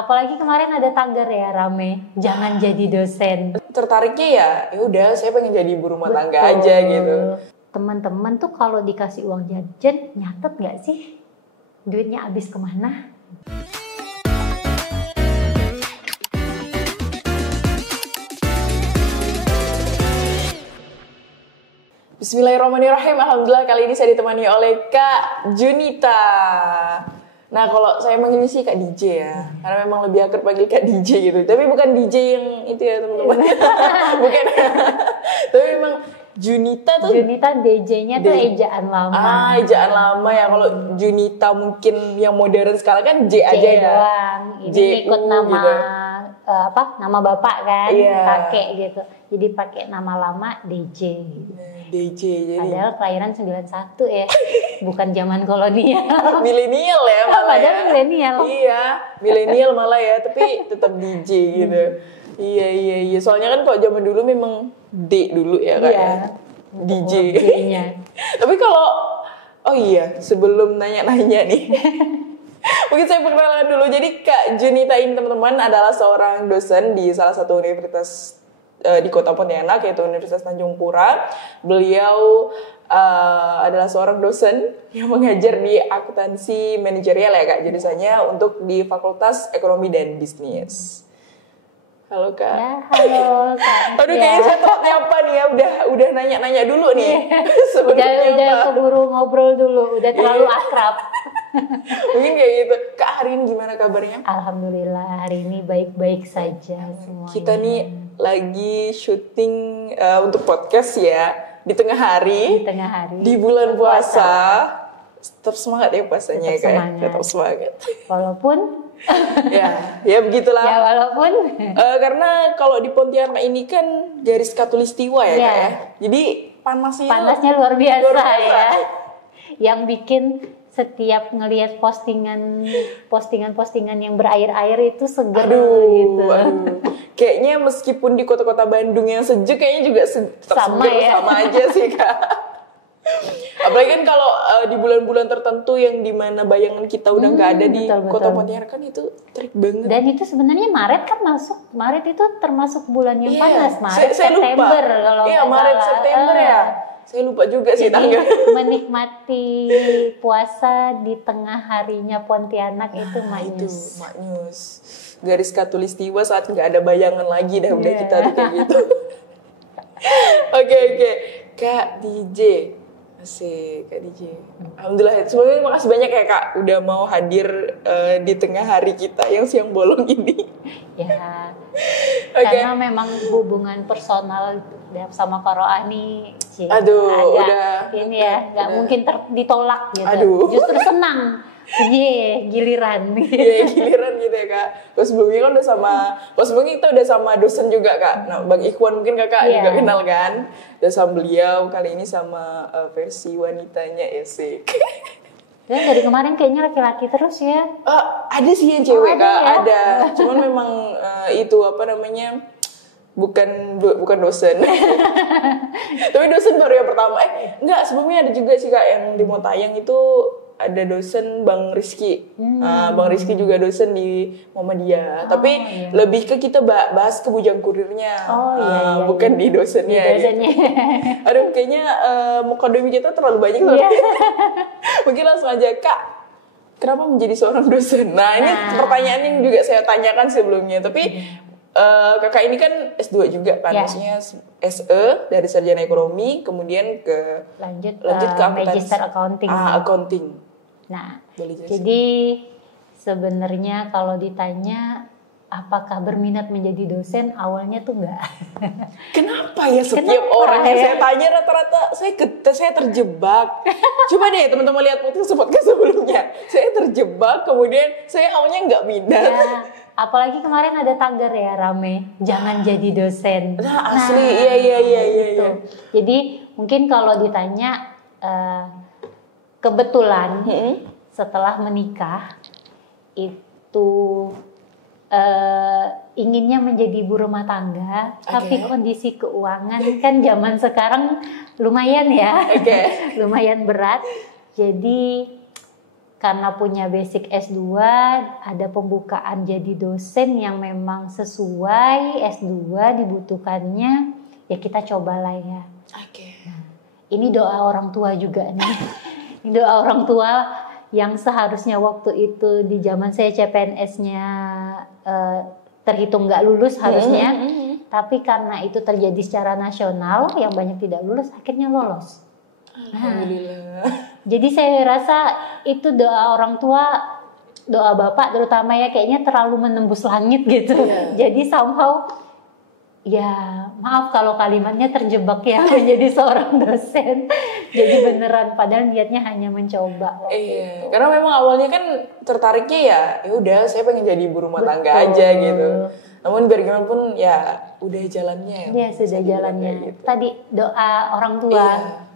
Apalagi kemarin ada tagar ya rame, jangan jadi dosen. Tertariknya ya udah saya pengen jadi ibu rumah tangga aja gitu. Teman-teman tuh kalau dikasih uang jajan nyatet nggak sih duitnya habis kemana? Bismillahirrahmanirrahim. Alhamdulillah kali ini saya ditemani oleh Kak Junita. Nah kalau saya manggilnya sih Kak DJ ya, karena memang lebih akrab panggil Kak DJ gitu. Tapi bukan DJ yang itu ya teman-teman. Bukan. Tapi memang Junita tuh. Junita DJ-nya tuh ejaan lama. Ejaan lama ya. Kalau Junita mungkin yang modern sekarang kan J aja ya. Doang. Ini ikut nama gitu. Nama bapak kan, kakek gitu. Jadi pakai nama lama DJ. DJ jadi. Padahal kelahiran 91 ya. Bukan zaman kolonial. Milenial ya malah. Padahal milenial. Iya, milenial malah ya, tapi tetap DJ gitu. Iya. Soalnya kan kalau zaman dulu memang D dulu ya Kak ya. DJ. Tapi kalau sebelum nanya-nanya nih. Mungkin saya perkenalan dulu. Jadi Kak Junita ini teman-teman adalah seorang dosen di salah satu universitas di Kota Pontianak, yaitu Universitas Tanjung Pura. Beliau adalah seorang dosen yang mengajar di akuntansi manajerial ya Kak, jurusannya untuk di Fakultas Ekonomi dan Bisnis. Halo Kak. Ya, halo Kak. Aduh kayaknya saya telat nyapa nih ya, udah nanya-nanya dulu nih. Udah keburu ngobrol dulu, udah terlalu akrab. Mungkin kayak gitu. Kak, hari ini gimana kabarnya? Alhamdulillah hari ini baik-baik saja semuanya. Kita nih lagi syuting untuk podcast ya di tengah hari. Di bulan puasa. Tetap semangat ya puasanya kayak. Tetap semangat. Walaupun ya begitulah. Ya walaupun karena kalau di Pontianak ini kan garis khatulistiwa ya Kak ya. Jadi panasnya luar biasa ya. Yang bikin setiap ngelihat postingan yang berair-air itu seger gitu. Kayaknya meskipun di kota-kota Bandung yang sejuk kayaknya juga sama aja sih Kak. Apalagi kan kalau di bulan-bulan tertentu yang dimana bayangan kita udah nggak ada di Kota Pontianak kan itu terik banget. Dan itu sebenarnya Maret itu termasuk bulan yang panas. Saya September lupa. kalau Maret September ya. Saya lupa juga sih tanggal. Menikmati puasa di tengah harinya Pontianak itu maknyus. Garis khatulistiwa saat nggak ada bayangan lagi udah kita tuh kayak gitu. Oke. Kak DJ. Asik Kak DJ. Alhamdulillah. Semoga makasih banyak ya Kak udah mau hadir di tengah hari kita yang siang bolong ini. Ya. Karena memang hubungan personal sama Kak Roa nih nggak mungkin ditolak gitu. Justru senang. Giliran gitu ya Kak. Sebelumnya kan kita udah sama dosen juga Kak. Nah Bang Ikhwan mungkin Kakak juga kenal kan. Udah sama beliau, kali ini sama versi wanitanya Esik. Dan dari kemarin kayaknya laki-laki terus ya. Ada sih yang cewek Kak, ada. Cuman memang bukan dosen. Tapi dosen baru yang pertama. Enggak, sebelumnya ada juga sih Kak yang di Motayang itu ada dosen Bang Rizky. Bang Rizky juga dosen di Muhammadiyah. Tapi lebih ke kita bahas ke bujang kurirnya. Bukan di dosennya. Aduh kayaknya mukadimi kita terlalu banyak. Mungkin langsung aja Kak. Kenapa menjadi seorang dosen? Nah ini pertanyaan yang juga saya tanyakan sebelumnya. Tapi kakak ini kan S2 juga kan, maksudnya SE dari sarjana ekonomi, kemudian lanjut ke magister accounting. Accounting. Nah, jadi sebenarnya kalau ditanya apakah berminat menjadi dosen, awalnya tuh enggak. Kenapa ya setiap orang yang saya tanya rata-rata saya terjebak. Coba deh teman-teman lihat podcast sebelumnya. Saya terjebak, kemudian saya awalnya enggak minat. Apalagi kemarin ada tagar ya rame, jangan jadi dosen. Asli, iya. Jadi mungkin kalau ditanya kebetulan setelah menikah itu inginnya menjadi ibu rumah tangga, tapi kondisi keuangan kan zaman sekarang lumayan ya, lumayan berat. Jadi karena punya basic S2, ada pembukaan jadi dosen yang memang sesuai S2 dibutuhkannya, ya kita cobalah ya. Oke. Nah, ini doa orang tua juga nih. Ini doa orang tua yang seharusnya waktu itu di zaman saya CPNS-nya terhitung nggak lulus harusnya, tapi karena itu terjadi secara nasional yang banyak tidak lulus, akhirnya lolos. Alhamdulillah. Jadi saya rasa itu doa orang tua, doa bapak terutama ya kayaknya terlalu menembus langit gitu. Jadi somehow ya maaf kalau kalimatnya terjebak ya menjadi seorang dosen. Jadi beneran padahal niatnya hanya mencoba. Iya, karena memang awalnya kan tertariknya ya udah saya pengen jadi ibu rumah tangga aja gitu. Namun biar gimana pun ya udah jalannya. Ya sudah jalannya. Gitu. Tadi doa orang tua.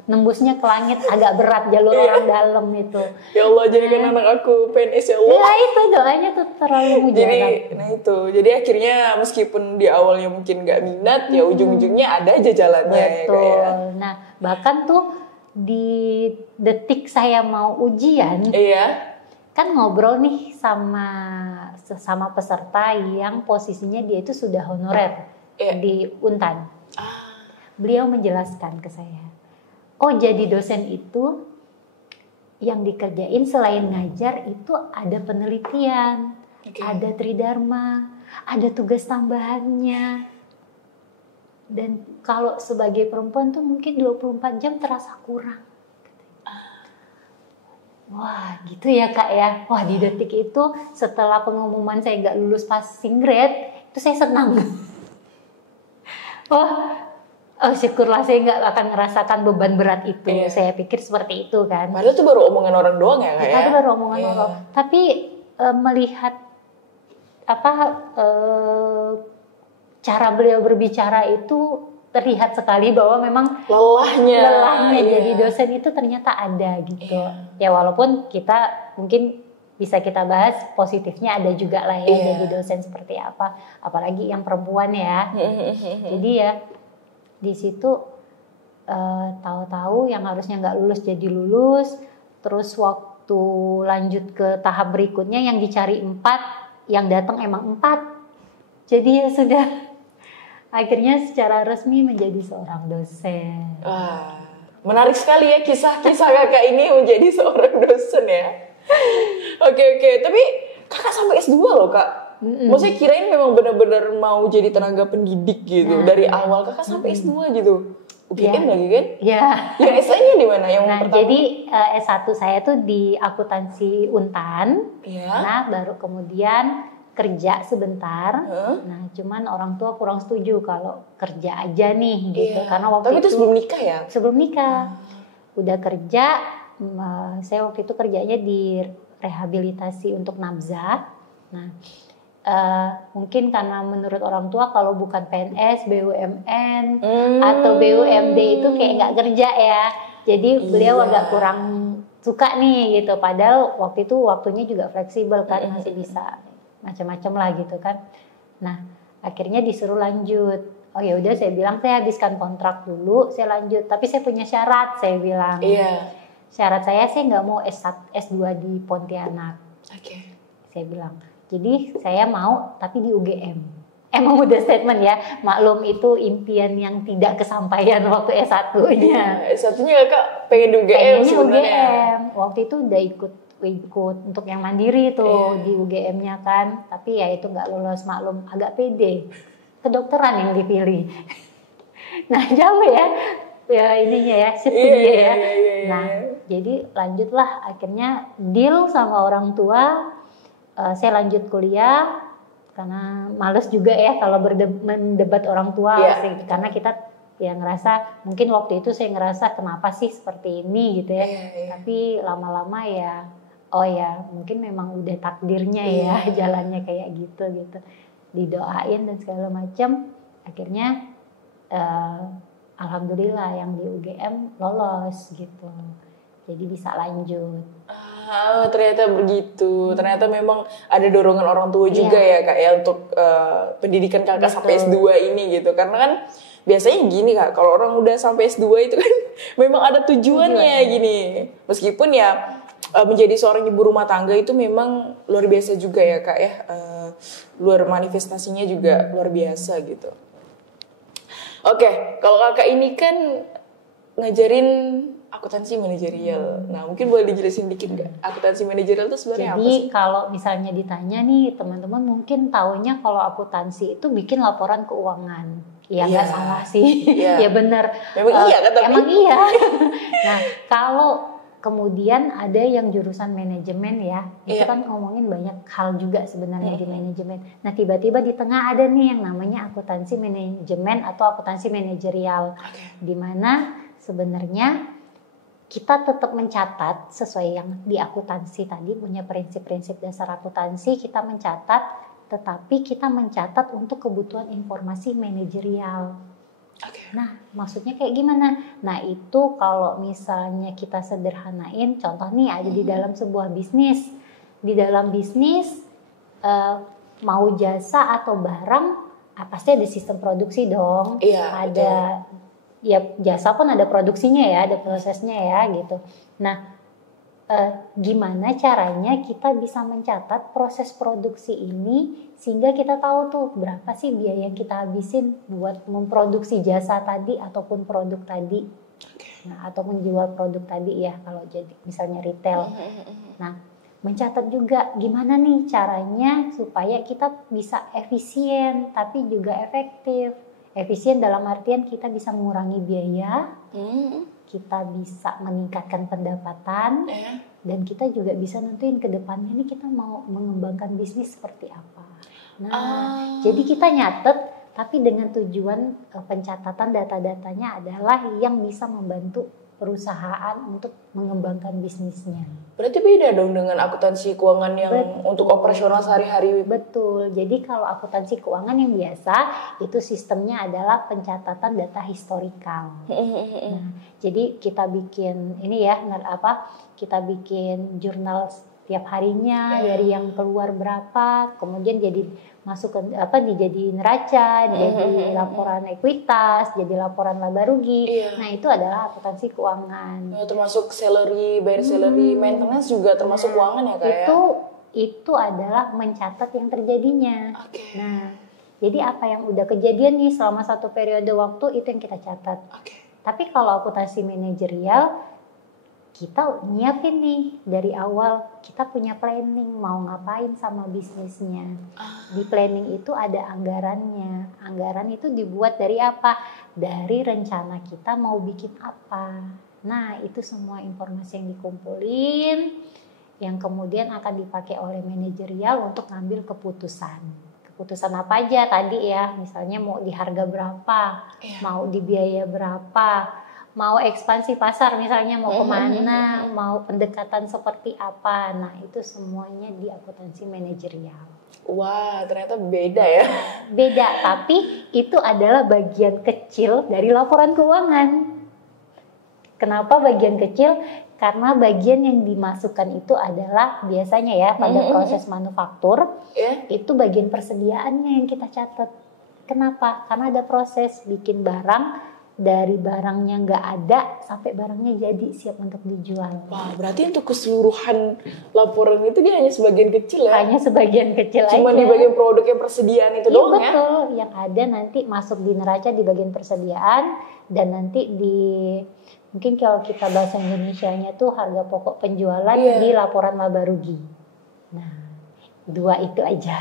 Nembusnya ke langit agak berat jalur orang dalam itu. Ya Allah jadikan anak aku PNS ya Allah. Ya itu doanya tuh terlalu mujarab. Jadi akhirnya meskipun di awalnya mungkin nggak minat ya ujung-ujungnya ada aja jalannya. Betul. Ya. Nah bahkan tuh di detik saya mau ujian, kan ngobrol nih sama peserta yang posisinya dia itu sudah honorer di Untan. Beliau menjelaskan ke saya. Oh jadi dosen itu yang dikerjain selain ngajar itu ada penelitian, ada tridharma, ada tugas tambahannya. Dan kalau sebagai perempuan tuh mungkin 24 jam terasa kurang. Wah gitu ya kak ya. Wah di detik itu setelah pengumuman saya gak lulus passing grade, itu saya senang. Oh syukurlah saya nggak akan merasakan beban berat itu. Saya pikir seperti itu kan. Padahal itu baru omongan orang doang ya kak ya. Itu baru omongan orang. Tapi melihat cara beliau berbicara itu terlihat sekali bahwa memang lelahnya jadi dosen itu ternyata ada gitu. Ya walaupun kita mungkin bisa kita bahas positifnya ada juga lah ya jadi dosen seperti apa. Apalagi yang perempuan ya. Jadi ya di situ tahu-tahu yang harusnya nggak lulus jadi lulus, terus waktu lanjut ke tahap berikutnya yang dicari 4, yang datang emang 4, jadi ya sudah akhirnya secara resmi menjadi seorang dosen. Wah, menarik sekali ya kisah-kisah kakak ini menjadi seorang dosen ya. Oke, tapi kakak sampai S2 loh kak. Maksudnya kirain memang benar-benar mau jadi tenaga pendidik gitu. Dari awal kakak sampai S2 gitu. UGM lagi kan? Iya. Ya S1-nya di mana yang pertama? Jadi S1 saya tuh di akuntansi Untan. Nah, baru kemudian kerja sebentar. Nah, cuman orang tua kurang setuju kalau kerja aja nih gitu. Karena waktu tapi itu sebelum nikah ya? Sebelum nikah. Udah kerja, saya waktu itu kerjanya di rehabilitasi untuk nabzah. Nah, mungkin karena menurut orang tua kalau bukan PNS, BUMN atau BUMD itu kayak nggak kerja ya. Jadi beliau agak kurang suka nih gitu. Padahal waktu itu waktunya juga fleksibel kan, masih bisa macam-macam lah gitu kan. Nah akhirnya disuruh lanjut. Oh ya udah saya bilang saya habiskan kontrak dulu, saya lanjut. Tapi saya punya syarat, saya bilang. Syarat saya nggak mau S2 di Pontianak. Saya bilang. Jadi saya mau tapi di UGM. Emang udah statement ya, maklum itu impian yang tidak kesampaian waktu S1-nya. S1-nya kakak pengen di UGM sebenarnya. Waktu itu udah ikut untuk yang mandiri tuh di UGM-nya kan. Tapi ya itu nggak lolos, maklum agak pede. Kedokteran yang dipilih. Nah jauh ya ininya ya, shiftnya ya. Nah jadi lanjutlah akhirnya deal sama orang tua. Saya lanjut kuliah karena males juga ya kalau mendebat orang tua karena kita ya ngerasa mungkin waktu itu saya ngerasa kenapa sih seperti ini gitu ya. Tapi lama-lama ya mungkin memang udah takdirnya ya jalannya kayak gitu didoain dan segala macam akhirnya alhamdulillah yang di UGM lolos gitu jadi bisa lanjut. Ternyata begitu. Ternyata memang ada dorongan orang tua juga ya kak ya untuk pendidikan kakak sampai S2 ini gitu. Karena kan biasanya gini kak, kalau orang udah sampai S2 itu kan memang ada tujuannya gini. Meskipun ya menjadi seorang ibu rumah tangga itu memang luar biasa juga ya Kak ya. Luar manifestasinya juga luar biasa gitu. Oke, kalau Kakak ini kan ngajarin akuntansi manajerial. Nah, mungkin boleh dijelasin dikit nggak? Akuntansi manajerial itu sebenarnya apa sih? Jadi kalau misalnya ditanya nih teman-teman mungkin taunya kalau akuntansi itu bikin laporan keuangan. Ya nggak salah sih, ya benar. Memang iya kan? Tapi... Emang iya. Nah kalau kemudian ada yang jurusan manajemen ya, itu kan ngomongin banyak hal juga sebenarnya di manajemen. Nah tiba-tiba di tengah ada nih yang namanya akuntansi manajemen atau akuntansi manajerial, di mana sebenarnya kita tetap mencatat sesuai yang di akuntansi tadi punya prinsip-prinsip dasar akuntansi, kita mencatat, tetapi kita mencatat untuk kebutuhan informasi manajerial. Nah, maksudnya kayak gimana? Nah, itu kalau misalnya kita sederhanain, contoh nih ada di dalam sebuah bisnis. Di dalam bisnis, mau jasa atau barang, pasti ada sistem produksi dong. Ada, ya jasa pun ada produksinya ya, ada prosesnya ya gitu. Nah, gimana caranya kita bisa mencatat proses produksi ini sehingga kita tahu tuh berapa sih biaya yang kita habisin buat memproduksi jasa tadi ataupun produk tadi. Nah, atau menjual produk tadi ya kalau jadi misalnya retail. Nah, mencatat juga gimana nih caranya supaya kita bisa efisien tapi juga efektif. Efisien dalam artian kita bisa mengurangi biaya, kita bisa meningkatkan pendapatan, dan kita juga bisa nentuin ke depannya nih kita mau mengembangkan bisnis seperti apa. Nah, jadi kita nyatet, tapi dengan tujuan pencatatan data-datanya adalah yang bisa membantu perusahaan untuk mengembangkan bisnisnya. Berarti beda dong dengan akuntansi keuangan yang untuk operasional sehari-hari. Betul. Jadi kalau akuntansi keuangan yang biasa itu sistemnya adalah pencatatan data historikal. Nah, jadi kita bikin ini ya kita bikin jurnal setiap harinya dari yang keluar berapa, kemudian jadi masuk ke dijadiin neraca, jadi laporan ekuitas, jadi laporan laba rugi. Nah, itu adalah akuntansi keuangan. Termasuk salary, bayar salary, maintenance juga termasuk keuangan ya Kak ya? Itu adalah mencatat yang terjadinya. Nah, jadi apa yang udah kejadian nih selama satu periode waktu itu yang kita catat. Tapi kalau akuntansi manajerial kita nyiapin nih dari awal, kita punya planning mau ngapain sama bisnisnya. Di planning itu ada anggarannya. Anggaran itu dibuat dari apa? Dari rencana kita mau bikin apa. Nah, itu semua informasi yang dikumpulin, yang kemudian akan dipakai oleh manajerial untuk ngambil keputusan. Keputusan apa aja tadi ya, misalnya mau di harga berapa, mau di biaya berapa, mau ekspansi pasar misalnya mau kemana, mau pendekatan seperti apa. Nah, itu semuanya di akuntansi manajerial. Wah, ternyata beda ya. Beda, tapi itu adalah bagian kecil dari laporan keuangan. Kenapa bagian kecil? Karena bagian yang dimasukkan itu adalah biasanya ya pada proses manufaktur, itu bagian persediaannya yang kita catat. Kenapa? Karena ada proses bikin barang, dari barangnya nggak ada sampai barangnya jadi siap untuk dijual. Wah, berarti untuk keseluruhan laporan itu dia hanya sebagian kecil ya? Hanya sebagian kecil Cuma aja. di bagian produk yang persediaan itu doang ya? Betul, yang ada nanti masuk di neraca di bagian persediaan, dan nanti di mungkin kalau kita bahasa Indonesianya tuh harga pokok penjualan di laporan laba rugi. Nah, 2 itu aja.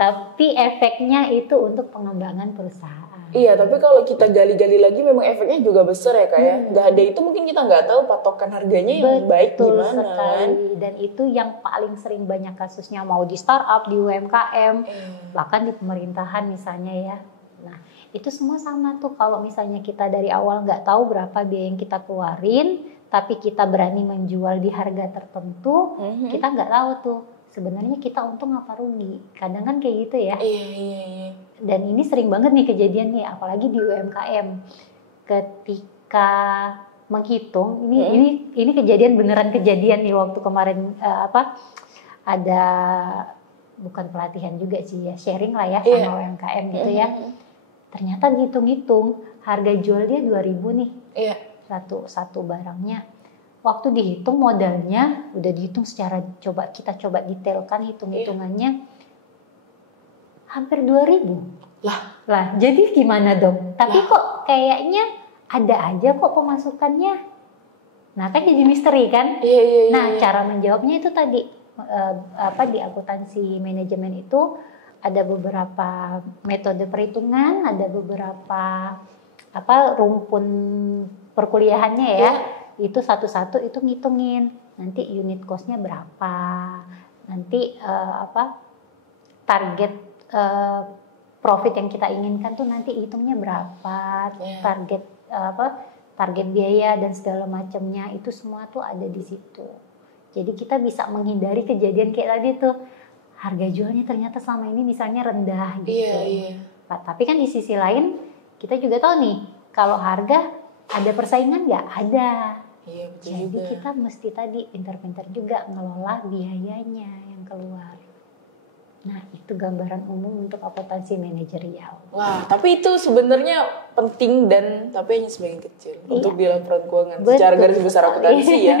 Tapi efeknya itu untuk pengembangan perusahaan. Iya, tapi kalau kita gali-gali lagi memang efeknya juga besar ya Kak ya. Nggak ada itu mungkin kita nggak tahu patokan harganya yang baik gimana. Betul sekali. Dan itu yang paling sering banyak kasusnya, mau di startup, di UMKM, bahkan di pemerintahan misalnya ya. Nah, itu semua sama tuh, kalau misalnya kita dari awal nggak tahu berapa biaya yang kita keluarin, tapi kita berani menjual di harga tertentu, kita nggak tahu tuh sebenarnya kita untung apa rugi. Kadang kan kayak gitu ya. Iya. Dan ini sering banget nih kejadian nih, apalagi di UMKM. Ketika menghitung, ini kejadian, beneran kejadian nih waktu kemarin ada bukan pelatihan juga sih ya, sharing lah ya sama UMKM gitu ya. Ternyata dihitung-hitung harga jual dia 2.000 nih. Satu barangnya. waktu dihitung modalnya udah dihitung secara kita coba detailkan hitung-hitungannya hampir 2.000. Lah, jadi gimana dong? Tapi kok kayaknya ada aja kok pemasukannya. Nah, kan jadi misteri kan? Nah, cara menjawabnya itu tadi di akuntansi manajemen itu ada beberapa metode perhitungan, ada beberapa rumpun perkuliahannya ya. Itu satu-satu itu ngitungin nanti unit cost-nya berapa, nanti target profit yang kita inginkan tuh nanti hitungnya berapa, target biaya dan segala macamnya itu semua tuh ada di situ. Jadi kita bisa menghindari kejadian kayak tadi tuh harga jualnya ternyata selama ini misalnya rendah gitu. Tapi kan di sisi lain kita juga tahu nih kalau harga ada persaingan nggak? Ada. Jadi kita mesti tadi pintar-pintar juga ngelola biayanya yang keluar. Nah, itu gambaran umum untuk akuntansi manajerial. Wah, tapi itu sebenarnya penting dan tapi hanya sebagian kecil untuk di laporan keuangan. Secara garis besar akuntansi ya.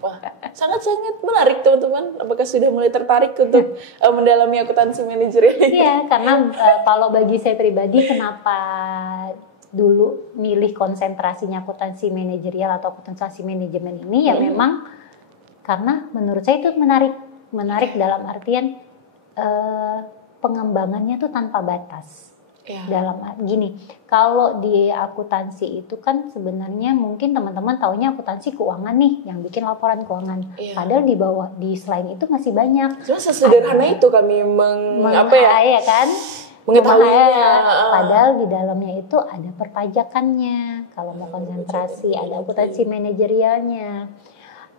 Wah, sangat-sangat menarik teman-teman. Apakah sudah mulai tertarik untuk mendalami akuntansi manajerial? Iya, karena kalau bagi saya pribadi kenapa dulu milih konsentrasinya akuntansi manajerial atau akuntansi manajemen ini ya memang karena menurut saya itu menarik dalam artian pengembangannya tuh tanpa batas. Dalam gini, kalau di akuntansi itu kan sebenarnya mungkin teman-teman taunya akuntansi keuangan nih yang bikin laporan keuangan. Padahal di bawah di selain itu masih banyak. Cuma sesederhana itu kami ya kan? Mengetahuinya. Padahal di dalamnya itu ada perpajakannya. Kalau mau konsentrasi ada akuntansi manajerialnya.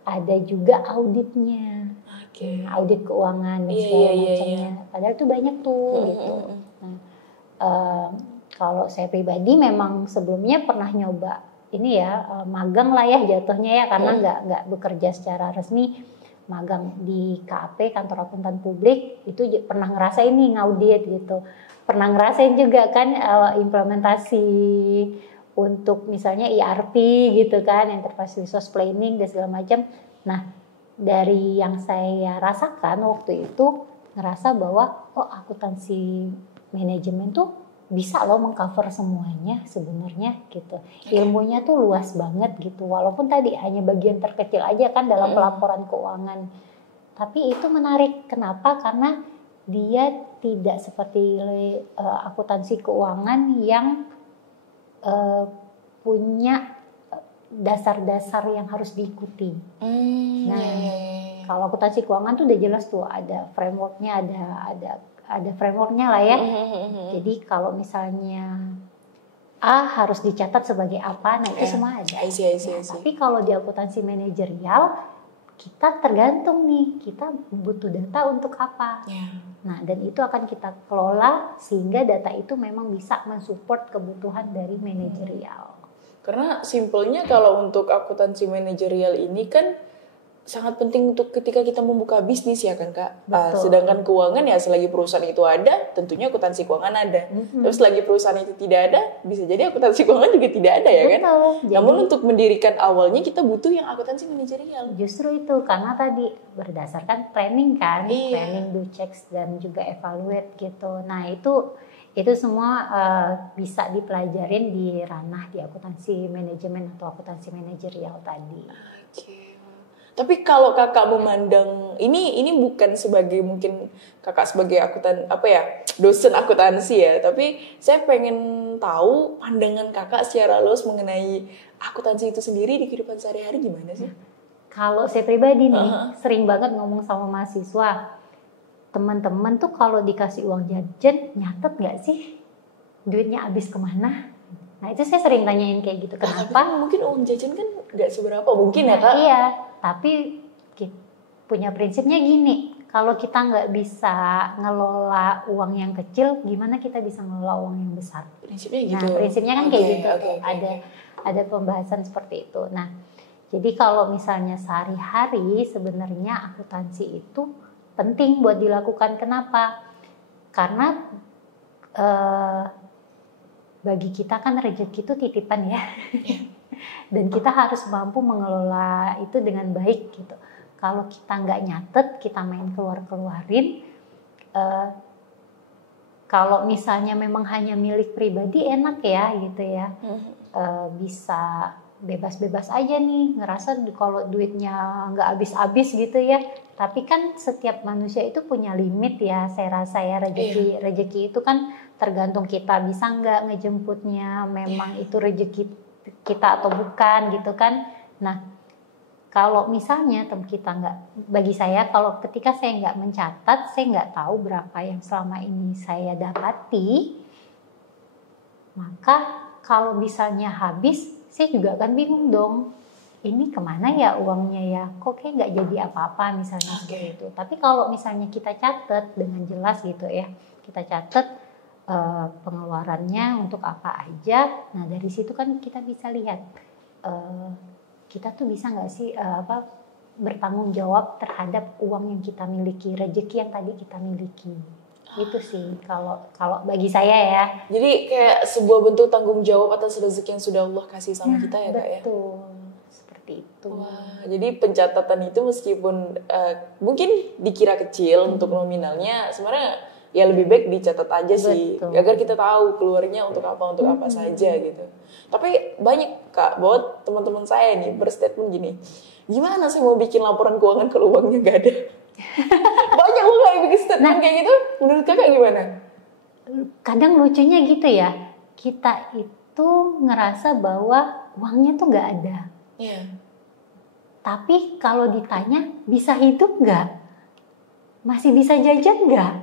Ada juga auditnya. Audit keuangan dan segala macamnya. Padahal itu banyak tuh gitu. Nah, kalau saya pribadi memang sebelumnya pernah nyoba ini ya magang lah ya jatuhnya ya karena nggak bekerja secara resmi. Magang di KAP kantor akuntan publik itu pernah ngerasain nih ngaudit gitu. Pernah ngerasain juga kan implementasi untuk misalnya ERP gitu kan, Enterprise Resource Planning dan segala macam. Nah, dari yang saya rasakan waktu itu ngerasa bahwa akuntansi manajemen tuh bisa loh mengcover semuanya sebenarnya gitu. Ilmunya tuh luas banget gitu. Walaupun tadi hanya bagian terkecil aja kan dalam pelaporan keuangan. Tapi itu menarik. Kenapa? Karena dia tidak seperti akuntansi keuangan yang punya dasar-dasar yang harus diikuti. Kalau akuntansi keuangan tuh udah jelas tuh ada frameworknya, ada frameworknya lah ya. Jadi kalau misalnya A harus dicatat sebagai apa, nah itu semua ada. Tapi kalau di akuntansi manajerial kita tergantung nih, kita butuh data untuk apa. Nah, dan itu akan kita kelola sehingga data itu memang bisa mensupport kebutuhan dari manajerial. Karena simpelnya kalau untuk akuntansi manajerial ini kan sangat penting untuk ketika kita membuka bisnis ya kan Kak. Sedangkan keuangan ya selagi perusahaan itu ada, tentunya akuntansi keuangan ada. Terus selagi perusahaan itu tidak ada, bisa jadi akuntansi keuangan juga tidak ada ya kan. Jadi, namun untuk mendirikan awalnya kita butuh yang akuntansi manajerial. Justru itu karena tadi berdasarkan planning kan, planning, do checks dan juga evaluate gitu. Nah itu semua bisa dipelajarin di ranah di akuntansi manajemen atau akuntansi manajerial tadi. Tapi kalau kakak memandang ini bukan sebagai mungkin kakak sebagai dosen akuntansi ya, tapi saya pengen tahu pandangan kakak secara luas mengenai akuntansi itu sendiri di kehidupan sehari-hari gimana sih? Kalau saya pribadi nih sering banget ngomong sama mahasiswa, teman-teman tuh kalau dikasih uang jajan nyatet nggak sih duitnya habis kemana? Nah itu saya sering tanyain kayak gitu. Kenapa? Tapi mungkin uang jajan kan nggak seberapa mungkin ya Kak? Iya, tapi punya prinsipnya gini. Kalau kita nggak bisa ngelola uang yang kecil, gimana kita bisa ngelola uang yang besar? Prinsipnya gitu. Nah prinsipnya kan kayak gitu. Ada pembahasan seperti itu. Nah jadi kalau misalnya sehari-hari sebenarnya akuntansi itu penting buat dilakukan. Kenapa? Karena bagi kita kan rezeki itu titipan ya. Dan kita harus mampu mengelola itu dengan baik gitu. Kalau kita nggak nyatet, kita main keluar-keluarin, kalau misalnya memang hanya milik pribadi enak ya gitu ya, bisa bebas-bebas aja nih, ngerasa kalau duitnya nggak habis-habis gitu ya. Tapi kan setiap manusia itu punya limit ya, saya rasa ya, rezeki itu kan tergantung kita bisa nggak ngejemputnya, memang itu rezeki kita atau bukan gitu kan. Nah, kalau misalnya kita nggak, bagi saya kalau ketika saya nggak mencatat, saya nggak tahu berapa yang selama ini saya dapati, maka kalau misalnya habis, saya juga akan bingung dong. Ini kemana ya uangnya ya? Kok kayak nggak jadi apa-apa misalnya seperti itu. Tapi kalau misalnya kita catat dengan jelas gitu ya, kita catat pengeluarannya untuk apa aja. Nah dari situ kan kita bisa lihat kita tuh bisa nggak sih bertanggung jawab terhadap uang yang kita miliki, rezeki yang tadi kita miliki. Itu sih kalau bagi saya ya. Jadi kayak sebuah bentuk tanggung jawab atas rezeki yang sudah Allah kasih sama kita ya Kak ya. Betul, seperti itu. Wah, jadi pencatatan itu meskipun mungkin dikira kecil untuk nominalnya, sebenarnya ya lebih baik dicatat aja sih. Betul. Agar kita tahu keluarnya untuk apa saja gitu. Tapi banyak Kak, bahwa teman-teman saya nih berstatement gini, gimana sih mau bikin laporan keuangan kalau uangnya gak ada? Banyak banget yang bikin statement kayak gitu. Menurut Kakak gimana? Kadang lucunya gitu ya, kita itu ngerasa bahwa uangnya tuh gak ada. Iya. Tapi kalau ditanya bisa hidup gak? Masih bisa jajan gak?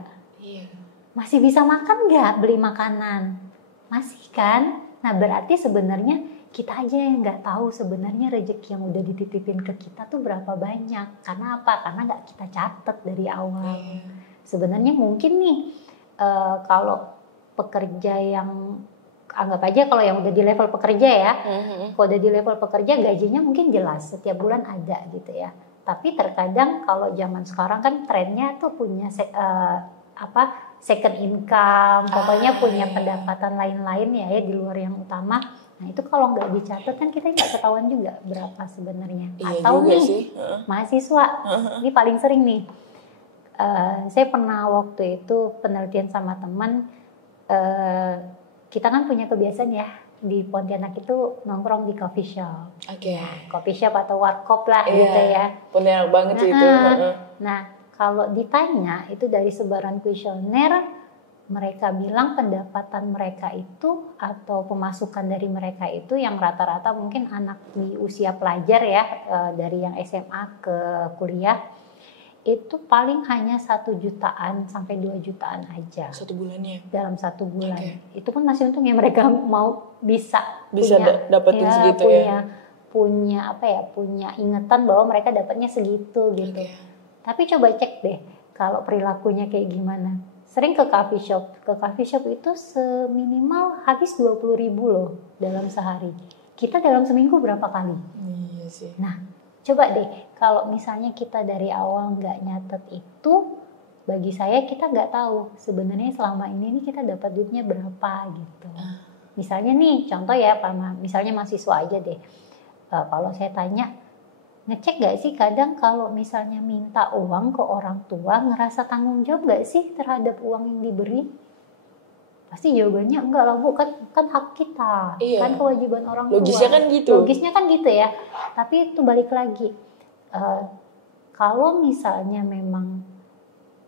Iya. Masih bisa makan gak? Beli makanan? Masih kan? Nah berarti sebenarnya kita aja yang nggak tahu sebenarnya rezeki yang udah dititipin ke kita tuh berapa banyak. Karena apa? Karena nggak kita catat dari awal. Sebenarnya mungkin nih kalau pekerja yang anggap aja kalau yang udah di level pekerja ya, kalau udah di level pekerja gajinya mungkin jelas setiap bulan ada gitu ya. Tapi terkadang kalau zaman sekarang kan trennya tuh punya second income, pokoknya punya pendapatan lain-lain ya di luar yang utama. Nah itu kalau nggak dicatat kan kita nggak ketahuan juga berapa sebenarnya. Iya Atau juga nih sih. mahasiswa, ini paling sering nih. Saya pernah waktu itu penelitian sama teman, kita kan punya kebiasaan ya di Pontianak itu nongkrong di coffee shop. Coffee shop atau warkop lah gitu ya. Pontianak banget sih itu. Nah kalau ditanya itu dari sebaran kuesioner, mereka bilang pendapatan mereka itu atau pemasukan dari mereka itu yang rata-rata mungkin anak di usia pelajar ya, dari yang SMA ke kuliah itu paling hanya 1 jutaan sampai 2 jutaan aja. 1 bulannya? Dalam 1 bulan. Itu pun masih untung ya mereka mau bisa dapetin segitu punya punya ingatan bahwa mereka dapatnya segitu gitu. Tapi coba cek deh kalau perilakunya kayak gimana. Sering ke coffee shop itu seminimal habis 20.000 loh dalam sehari. Kita dalam seminggu berapa kali? Iya sih. Nah, coba deh kalau misalnya kita dari awal nggak nyatet itu, bagi saya kita nggak tahu sebenarnya selama ini nih kita dapat duitnya berapa gitu. Misalnya nih contoh ya, misalnya mahasiswa aja deh. Kalau saya tanya, ngecek gak sih kadang kalau misalnya minta uang ke orang tua, ngerasa tanggung jawab gak sih terhadap uang yang diberi? Pasti jawabannya enggak lah Bu, kan hak kita, kan kewajiban orang tua. Logisnya kan gitu ya. Tapi itu balik lagi, kalau misalnya memang,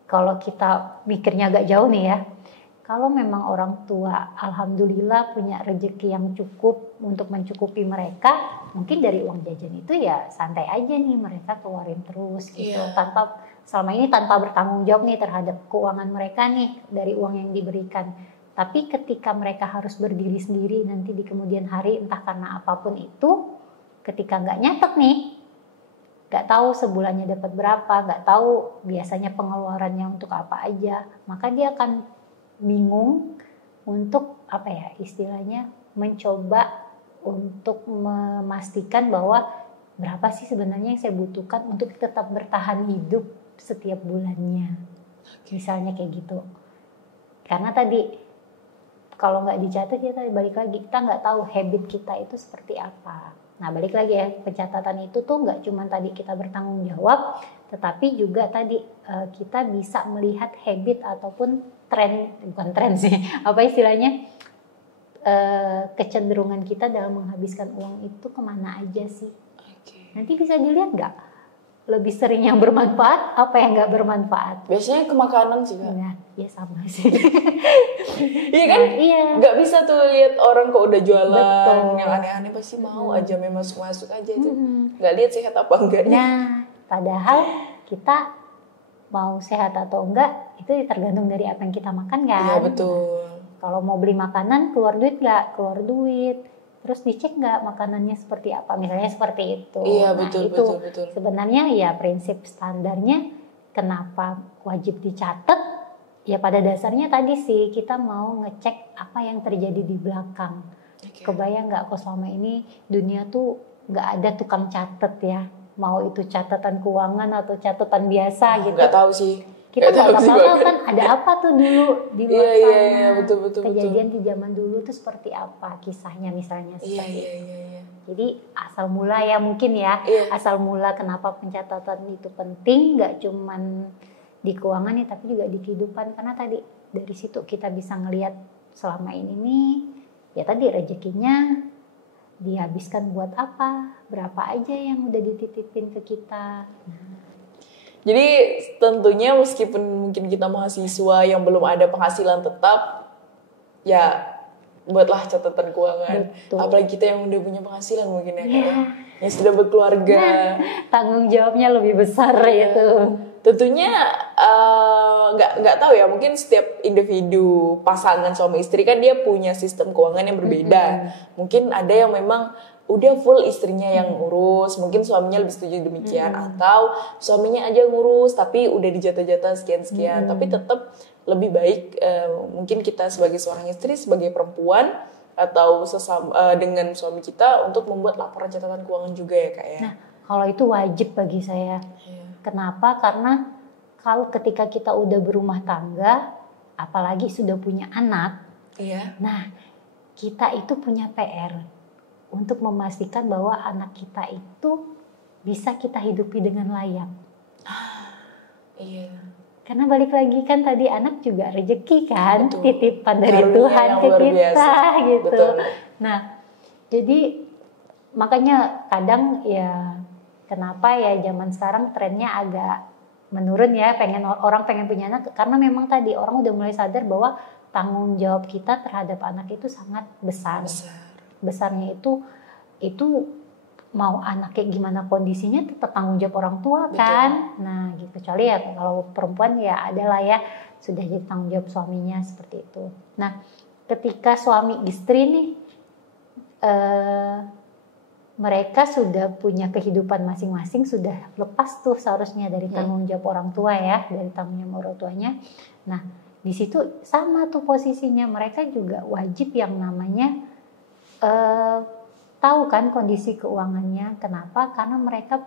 kalau kita mikirnya agak jauh nih ya, kalau memang orang tua alhamdulillah punya rezeki yang cukup untuk mencukupi mereka, mungkin dari uang jajan itu ya santai aja nih mereka keluarin terus gitu. Selama ini tanpa bertanggung jawab nih terhadap keuangan mereka nih dari uang yang diberikan. Tapi ketika mereka harus berdiri sendiri nanti di kemudian hari, entah karena apapun itu, ketika nggak nyatet nih, nggak tahu sebulannya dapat berapa, nggak tahu biasanya pengeluarannya untuk apa aja, maka dia akan bingung untuk istilahnya mencoba untuk memastikan bahwa berapa sih sebenarnya yang saya butuhkan untuk tetap bertahan hidup setiap bulannya. Misalnya kayak gitu. Karena tadi kalau nggak dicatat ya tadi balik lagi kita nggak tahu habit kita itu seperti apa. Nah balik lagi ya, pencatatan itu tuh nggak cuma tadi kita bertanggung jawab, tetapi juga tadi kita bisa melihat habit ataupun bukan tren sih, apa istilahnya, kecenderungan kita dalam menghabiskan uang itu kemana aja sih. Nanti bisa dilihat nggak? Lebih sering yang bermanfaat, apa yang nggak bermanfaat? Biasanya ke makanan sih Kak. Nah, ya sama sih. Iya kan? Nah, iya. Nggak bisa tuh lihat orang kok udah jualan Betul. yang aneh-aneh pasti mau aja, memang masuk aja itu. Nggak lihat sehat apa enggaknya. Nah, padahal kita mau sehat atau enggak itu tergantung dari apa yang kita makan kan. Iya betul. Kalau mau beli makanan keluar duit nggak? Keluar duit. Terus dicek nggak makanannya seperti apa, misalnya seperti itu. Iya Nah, betul, itu betul. sebenarnya ya prinsip standarnya kenapa wajib dicatat. Ya pada dasarnya tadi sih kita mau ngecek apa yang terjadi di belakang. Kebayang nggak kok selama ini dunia tuh nggak ada tukang catat ya, mau itu catatan keuangan atau catatan biasa gitu. Nggak tahu sih. Kita nggak tahu kan ada apa tuh dulu di luar sana. Iya, betul. Kejadian di zaman dulu tuh seperti apa kisahnya misalnya. Iya. Jadi asal mula ya mungkin ya, asal mula kenapa pencatatan itu penting, nggak cuman di keuangan nih tapi juga di kehidupan, karena tadi dari situ kita bisa ngelihat selama ini nih ya tadi rezekinya dihabiskan buat apa, berapa aja yang udah dititipin ke kita. Jadi tentunya meskipun mungkin kita mahasiswa yang belum ada penghasilan tetap, ya buatlah catatan keuangan. Betul. Apalagi kita yang udah punya penghasilan mungkin ya Kak, yang sudah berkeluarga. Tanggung jawabnya lebih besar itu. Tentunya nggak tahu ya, mungkin setiap individu pasangan suami istri kan dia punya sistem keuangan yang berbeda. Mungkin ada yang memang udah full istrinya yang ngurus, mungkin suaminya lebih setuju demikian, atau suaminya aja ngurus tapi udah dijatah-jatah sekian-sekian. Tapi tetap lebih baik mungkin kita sebagai seorang istri, sebagai perempuan atau sesama dengan suami kita untuk membuat laporan catatan keuangan juga ya Kak ya. Nah kalau itu wajib bagi saya. Kenapa? Karena kalau ketika kita udah berumah tangga, apalagi sudah punya anak, nah kita itu punya PR untuk memastikan bahwa anak kita itu bisa kita hidupi dengan layak. Iya. Karena balik lagi kan tadi anak juga rezeki kan, Betul. titipan dari Karunia Tuhan yang ke luar kita biasa. gitu. Betul. Nah, jadi makanya kadang ya kenapa ya zaman sekarang trennya agak menurun ya, orang pengen punya anak karena memang tadi orang udah mulai sadar bahwa tanggung jawab kita terhadap anak itu sangat besar. Besarnya itu mau anak kayak gimana kondisinya tetap tanggung jawab orang tua kan. Betul. Nah gitu, kecuali ya kalau perempuan ya adalah ya sudah jadi tanggung jawab suaminya seperti itu. Nah ketika suami istri nih mereka sudah punya kehidupan masing-masing, sudah lepas tuh seharusnya dari tanggung jawab orang tua ya, dari tanggung jawab orang tuanya. Nah di situ sama tuh posisinya, mereka juga wajib yang namanya tahu kan kondisi keuangannya. Kenapa? Karena mereka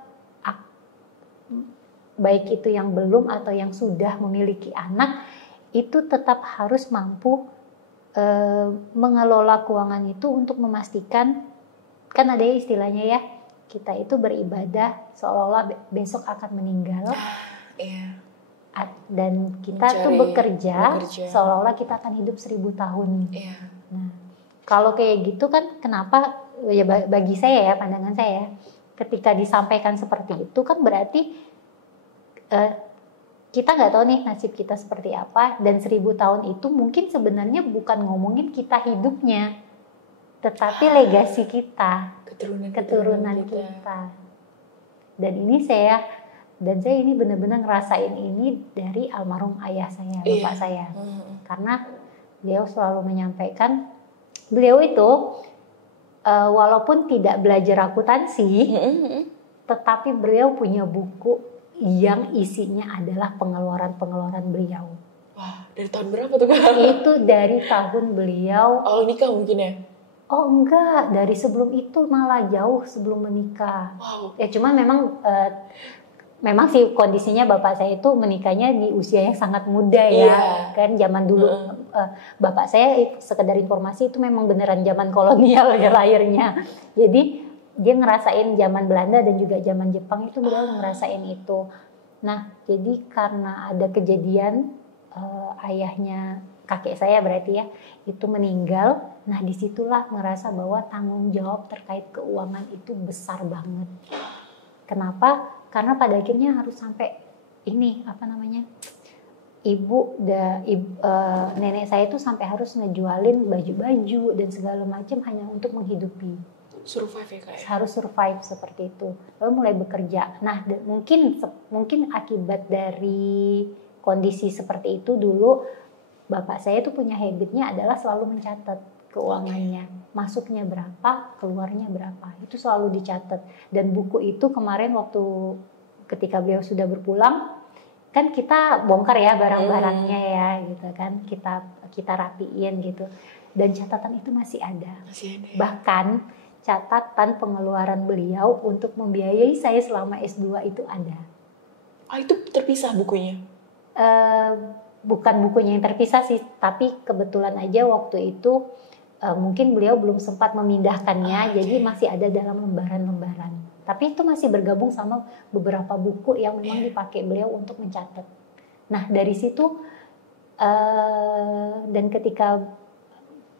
baik itu yang belum atau yang sudah memiliki anak itu tetap harus mampu mengelola keuangan itu untuk memastikan, kan ada istilahnya ya, kita itu beribadah seolah-olah besok akan meninggal. Dan kita tuh bekerja seolah-olah kita akan hidup 1000 tahun. Nah kalau kayak gitu kan kenapa ya, bagi saya ya, pandangan saya ketika disampaikan seperti itu kan berarti kita nggak tahu nih nasib kita seperti apa, dan 1000 tahun itu mungkin sebenarnya bukan ngomongin kita hidupnya, tetapi legasi kita, keturunan kita. Dan saya ini benar-benar ngerasain ini dari almarhum ayah saya, bapak saya, karena beliau selalu menyampaikan, beliau itu walaupun tidak belajar akuntansi, tetapi beliau punya buku yang isinya adalah pengeluaran beliau. Wah, dari tahun berapa tuh Kak? Itu dari tahun beliau. Awal nikah mungkin ya? Oh enggak, dari sebelum itu, malah jauh sebelum menikah. Wow. Ya cuman memang memang sih kondisinya bapak saya itu menikahnya di usia yang sangat muda ya, kan zaman dulu bapak saya sekedar informasi itu memang beneran zaman kolonial ya lahirnya. Jadi dia ngerasain zaman Belanda dan juga zaman Jepang itu beliau ngerasain itu. Nah, jadi karena ada kejadian ayahnya kakek saya berarti ya itu meninggal. Nah, disitulah ngerasa bahwa tanggung jawab terkait keuangan itu besar banget. Kenapa? Karena pada akhirnya harus sampai ini nenek saya itu sampai harus ngejualin baju-baju dan segala macam hanya untuk menghidupi. Survive ya kayak. Harus survive seperti itu. Lalu mulai bekerja. Nah, mungkin akibat dari kondisi seperti itu dulu bapak saya itu punya habitnya adalah selalu mencatat keuangannya. Masuknya berapa, keluarnya berapa. Itu selalu dicatat. Dan buku itu kemarin waktu ketika beliau sudah berpulang, kan kita bongkar ya barang-barangnya ya gitu kan. Kita rapiin gitu. Dan catatan itu masih ada. Bahkan catatan pengeluaran beliau untuk membiayai saya selama S2 itu ada. Itu terpisah bukunya? Bukan bukunya yang terpisah sih, tapi kebetulan aja waktu itu mungkin beliau belum sempat memindahkannya, jadi masih ada dalam lembaran-lembaran. Tapi itu masih bergabung sama beberapa buku yang memang dipakai beliau untuk mencatat. Nah dari situ dan ketika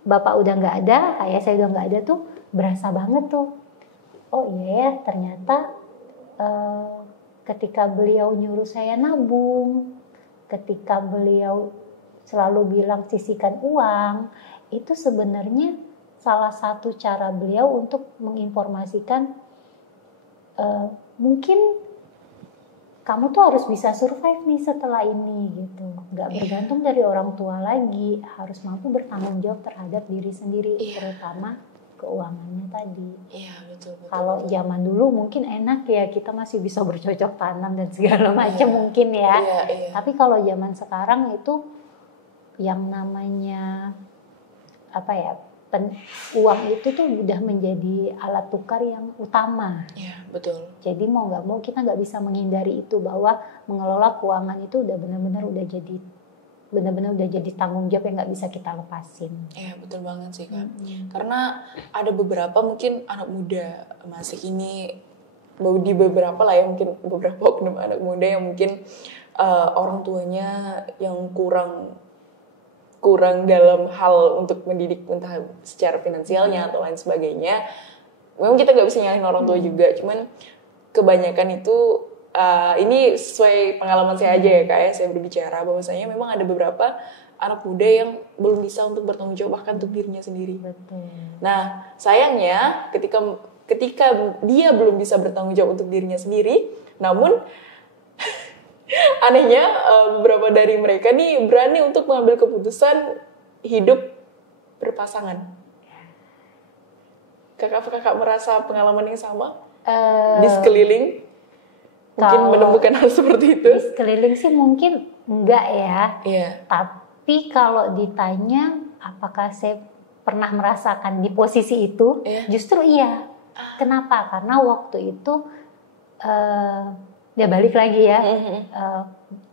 bapak udah nggak ada, ayah saya udah nggak ada tuh, berasa banget tuh. Oh iya ya, ternyata ketika beliau nyuruh saya nabung, ketika beliau selalu bilang sisihkan uang, itu sebenarnya salah satu cara beliau untuk menginformasikan mungkin kamu tuh harus bisa survive nih setelah ini gitu, nggak bergantung dari orang tua lagi, harus mampu bertanggung jawab terhadap diri sendiri, terutama keuangannya tadi. Iya betul. Kalau zaman dulu mungkin enak ya, kita masih bisa bercocok tanam dan segala macam mungkin ya. Tapi kalau zaman sekarang itu yang namanya uang itu tuh udah menjadi alat tukar yang utama. Iya betul. Jadi mau nggak mau kita nggak bisa menghindari itu, bahwa mengelola keuangan itu udah benar-benar udah jadi tanggung jawab yang nggak bisa kita lepasin. Iya betul banget sih Kak. Karena ada beberapa mungkin anak muda masih ini, di beberapa lah ya, mungkin beberapa oknum anak muda yang mungkin orang tuanya yang kurang dalam hal untuk mendidik entah secara finansialnya atau lain sebagainya. Memang kita nggak bisa nyalahin orang tua juga, cuman kebanyakan itu ini sesuai pengalaman saya aja ya Kak ya, saya berbicara bahwasanya memang ada beberapa anak muda yang belum bisa untuk bertanggung jawab bahkan untuk dirinya sendiri. Betul. Nah sayangnya ketika dia belum bisa bertanggung jawab untuk dirinya sendiri, namun anehnya beberapa dari mereka nih berani untuk mengambil keputusan hidup berpasangan. Kakak merasa pengalaman yang sama di sekeliling? Mungkin menemukan hal seperti itu? Di sekeliling sih mungkin enggak ya. Iya. Tapi kalau ditanya apakah saya pernah merasakan di posisi itu, justru iya. Kenapa? Karena waktu itu ya balik lagi ya,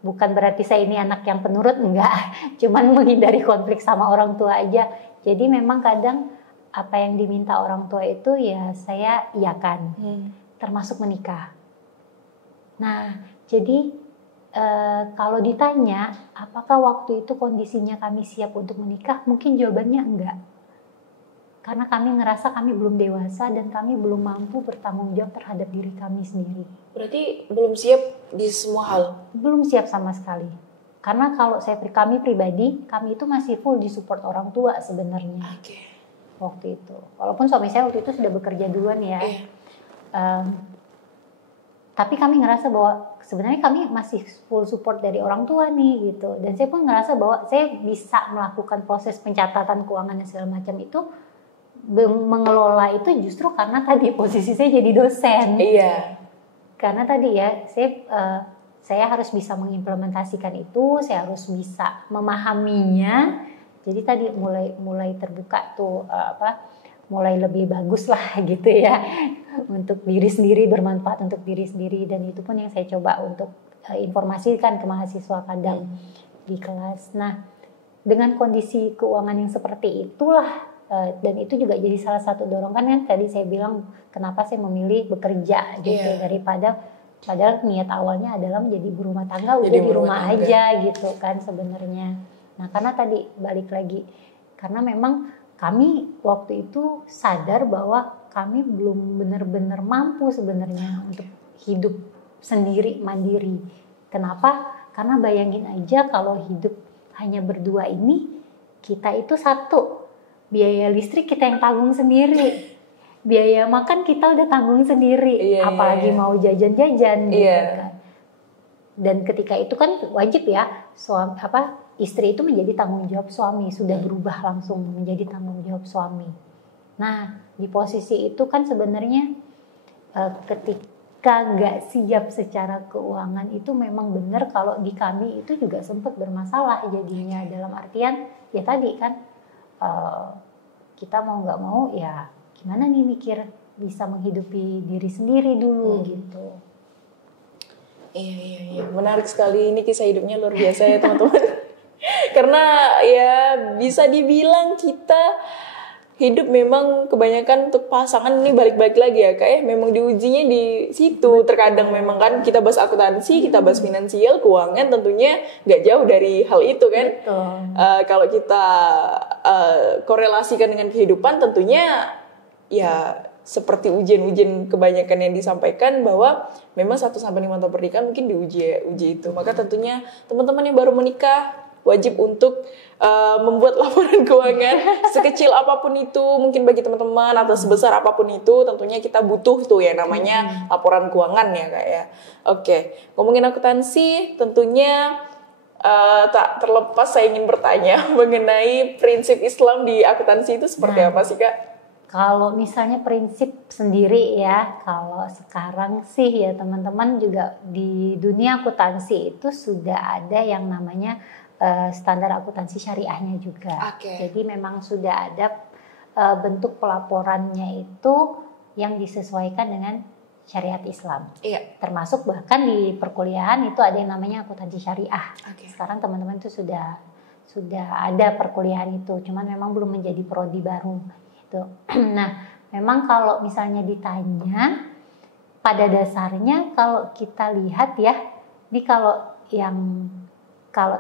bukan berarti saya ini anak yang penurut, enggak, cuman menghindari konflik sama orang tua aja. Jadi memang kadang apa yang diminta orang tua itu ya saya iyakan, termasuk menikah. Nah jadi kalau ditanya apakah waktu itu kondisinya kami siap untuk menikah, mungkin jawabannya enggak. Karena kami ngerasa kami belum dewasa dan kami belum mampu bertanggung jawab terhadap diri kami sendiri. Berarti belum siap di semua hal? Belum siap sama sekali. Karena kalau kami pribadi, kami itu masih full disupport orang tua sebenarnya. Waktu itu. Walaupun suami saya waktu itu sudah bekerja duluan ya. Tapi kami ngerasa bahwa sebenarnya kami masih full support dari orang tua nih gitu. Dan saya pun ngerasa bahwa saya bisa melakukan proses pencatatan keuangan dan segala macam itu, mengelola itu justru karena tadi posisi saya jadi dosen. Iya. Karena tadi ya saya harus bisa mengimplementasikan itu, saya harus bisa memahaminya. Jadi tadi mulai terbuka tuh mulai lebih bagus lah gitu ya, untuk diri sendiri, bermanfaat untuk diri sendiri. Dan itu pun yang saya coba untuk informasikan ke mahasiswa kadang di kelas. Nah, dengan kondisi keuangan yang seperti itulah, dan itu juga jadi salah satu dorongan kan tadi saya bilang kenapa saya memilih bekerja gitu daripada, padahal niat awalnya adalah menjadi ibu rumah tangga, udah di rumah aja gitu kan sebenarnya. Nah, karena tadi balik lagi, karena memang kami waktu itu sadar bahwa kami belum benar-benar mampu sebenarnya untuk hidup sendiri, mandiri. Kenapa? Karena bayangin aja kalau hidup hanya berdua ini, kita itu satu, biaya listrik kita yang tanggung sendiri, biaya makan kita udah tanggung sendiri, apalagi mau jajan-jajan gitu kan. Dan ketika itu kan wajib ya, istri itu menjadi tanggung jawab suami, sudah berubah langsung menjadi tanggung jawab suami. Nah, di posisi itu kan sebenarnya ketika nggak siap secara keuangan itu memang benar kalau di kami itu juga sempat bermasalah jadinya, dalam artian ya tadi kan kita mau nggak mau ya gimana nih mikir bisa menghidupi diri sendiri dulu gitu. Iya, menarik sekali, ini kisah hidupnya luar biasa ya teman-teman. Karena ya bisa dibilang kita hidup memang kebanyakan untuk pasangan ini balik-balik lagi ya Kak, memang diujinya di situ. Terkadang memang kan kita bahas akuntansi, kita bahas finansial, keuangan, tentunya nggak jauh dari hal itu kan. Kalau kita korelasikan dengan kehidupan, tentunya ya seperti ujian-ujian kebanyakan yang disampaikan bahwa memang 1-5 tahun pernikahan mungkin diuji itu. Maka tentunya teman-teman yang baru menikah wajib untuk membuat laporan keuangan sekecil apapun itu, mungkin bagi teman-teman, atau sebesar apapun itu, tentunya kita butuh tuh ya namanya laporan keuangan ya Kak ya. Oke, ngomongin akuntansi, tentunya tak terlepas saya ingin bertanya mengenai prinsip Islam di akuntansi itu seperti apa sih Kak? Kalau misalnya prinsip sendiri ya, kalau sekarang sih ya teman-teman juga di dunia akuntansi itu sudah ada yang namanya standar akuntansi syariahnya juga. Jadi memang sudah ada bentuk pelaporannya itu yang disesuaikan dengan syariat Islam. Termasuk bahkan di perkuliahan itu ada yang namanya akuntansi syariah. Sekarang teman-teman itu sudah ada perkuliahan itu, cuman memang belum menjadi prodi baru gitu. Nah, memang kalau misalnya ditanya, pada dasarnya kalau kita lihat ya, ini kalau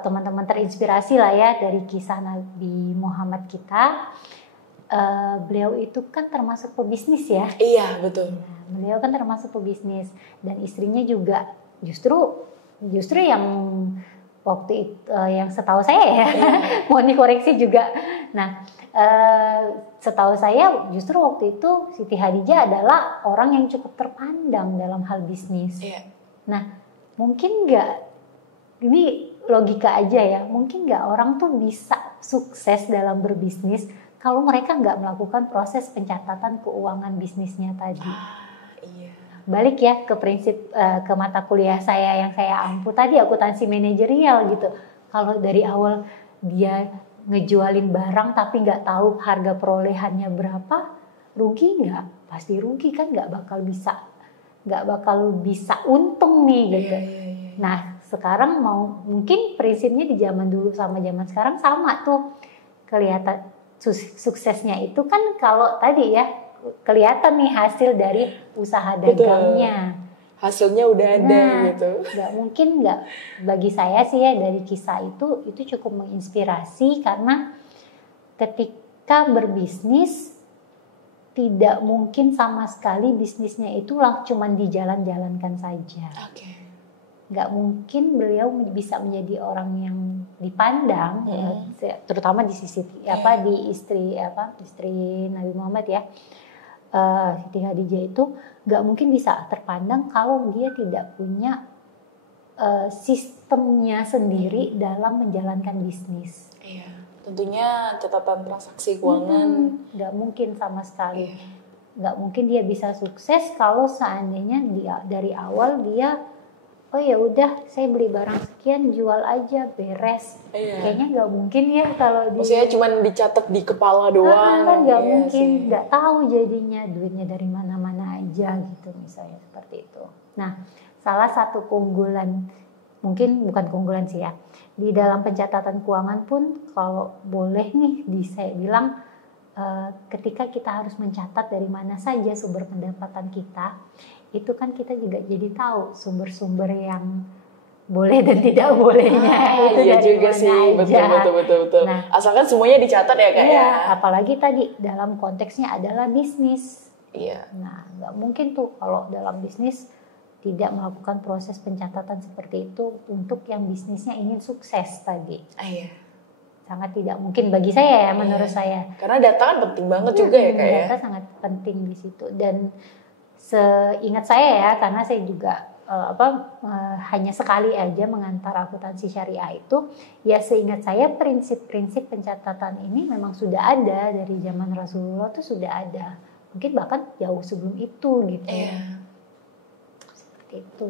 teman-teman terinspirasi lah ya dari kisah Nabi Muhammad kita, beliau itu kan termasuk pebisnis ya. Iya, betul. Nah, beliau kan termasuk pebisnis dan istrinya juga justru yang waktu itu yang setahu saya ya, mohon dikoreksi juga. Nah, setahu saya justru waktu itu Siti Hadijah adalah orang yang cukup terpandang dalam hal bisnis. Nah, mungkin nggak, ini logika aja ya, mungkin nggak orang tuh bisa sukses dalam berbisnis kalau mereka nggak melakukan proses pencatatan keuangan bisnisnya tadi. Balik ya ke prinsip ke mata kuliah saya yang saya ampu tadi, akuntansi manajerial gitu. Kalau dari awal dia ngejualin barang tapi nggak tahu harga perolehannya berapa, rugi nggak? Pasti rugi kan, nggak bakal bisa untung nih gitu. Nah, sekarang mungkin prinsipnya di zaman dulu sama zaman sekarang sama tuh. Kelihatan suksesnya itu kan kalau tadi ya kelihatan nih hasil dari usaha dagangnya. Hasilnya udah ada gitu. Bagi saya sih ya dari kisah itu cukup menginspirasi, karena ketika berbisnis tidak mungkin sama sekali bisnisnya itu cuma dijalan-jalankan saja. Nggak mungkin beliau bisa menjadi orang yang dipandang, terutama di sisi di istri Nabi Muhammad ya, Siti Hadijah itu nggak mungkin bisa terpandang kalau dia tidak punya sistemnya sendiri dalam menjalankan bisnis. Tentunya catatan transaksi keuangan nggak mungkin sama sekali. Nggak mungkin dia bisa sukses kalau seandainya dia dari awal dia oh ya udah saya beli barang sekian jual aja beres. Kayaknya nggak mungkin ya kalau maksudnya cuma dicatat di kepala doang. Kan nggak mungkin, nggak tahu jadinya duitnya dari mana-mana aja gitu misalnya seperti itu. Nah, salah satu keunggulan, mungkin bukan keunggulan sih ya, di dalam pencatatan keuangan pun kalau boleh nih saya bilang ketika kita harus mencatat dari mana saja sumber pendapatan kita, itu kan kita juga jadi tahu sumber-sumber yang boleh dan tidak bolehnya itu iya dari juga mana sih, aja. betul. Nah, asalkan semuanya dicatat ya Kak iya, ya. apalagi tadi dalam konteksnya adalah bisnis. Iya. Nah, nggak mungkin tuh kalau dalam bisnis tidak melakukan proses pencatatan seperti itu untuk yang bisnisnya ingin sukses tadi. Iya. Sangat tidak mungkin bagi saya ya, menurut saya. Karena data kan penting banget juga ya Kak ya. Data sangat penting di situ. Dan seingat saya ya, karena saya juga hanya sekali aja mengantar akuntansi syariah itu, ya seingat saya prinsip-prinsip pencatatan ini memang sudah ada dari zaman Rasulullah tuh sudah ada. Mungkin bahkan jauh sebelum itu gitu. Iya. Seperti itu.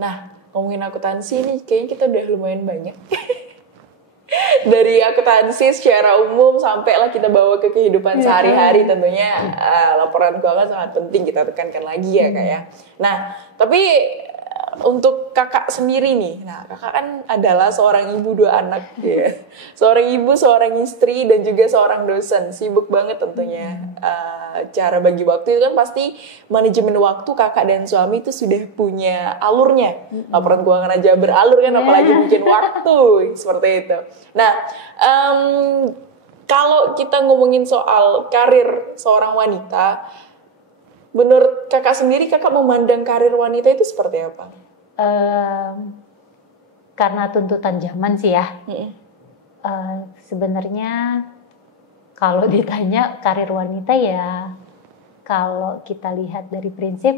Nah, ngomongin akuntansi ini kayaknya kita udah lumayan banyak. Dari akuntansi secara umum sampailah kita bawa ke kehidupan sehari-hari, tentunya laporan keuangan sangat penting kita tekankan lagi ya Kak ya. Nah, tapi untuk kakak sendiri nih, nah kakak kan adalah seorang ibu 2 anak ya, seorang ibu, seorang istri dan juga seorang dosen, sibuk banget tentunya. Cara bagi waktu itu kan pasti manajemen waktu kakak dan suami itu sudah punya alurnya. Laporan keuangan aja beralur kan, apalagi mungkin waktu seperti itu. Nah, kalau kita ngomongin soal karir seorang wanita, menurut kakak sendiri, kakak memandang karir wanita itu seperti apa? Karena tuntutan zaman sih ya. Sebenarnya kalau ditanya karir wanita ya, kalau kita lihat dari prinsip,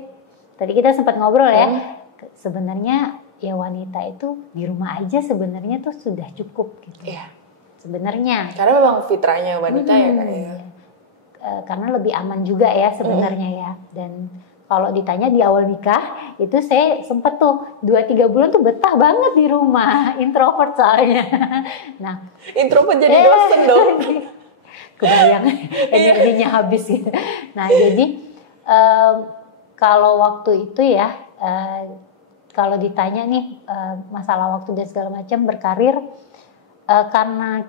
tadi kita sempat ngobrol ya, sebenarnya ya wanita itu di rumah aja sebenarnya tuh sudah cukup gitu. Sebenarnya. Karena memang fitrahnya wanita ya Kak ya. Karena lebih aman juga ya sebenarnya ya. Dan kalau ditanya di awal nikah, itu saya sempet tuh 2-3 bulan tuh betah banget di rumah, introvert soalnya. Nah, introvert jadi dosen dong. Kebayang energinya habis gitu. Nah, jadi kalau waktu itu ya, kalau ditanya nih masalah waktu dan segala macam berkarir, karena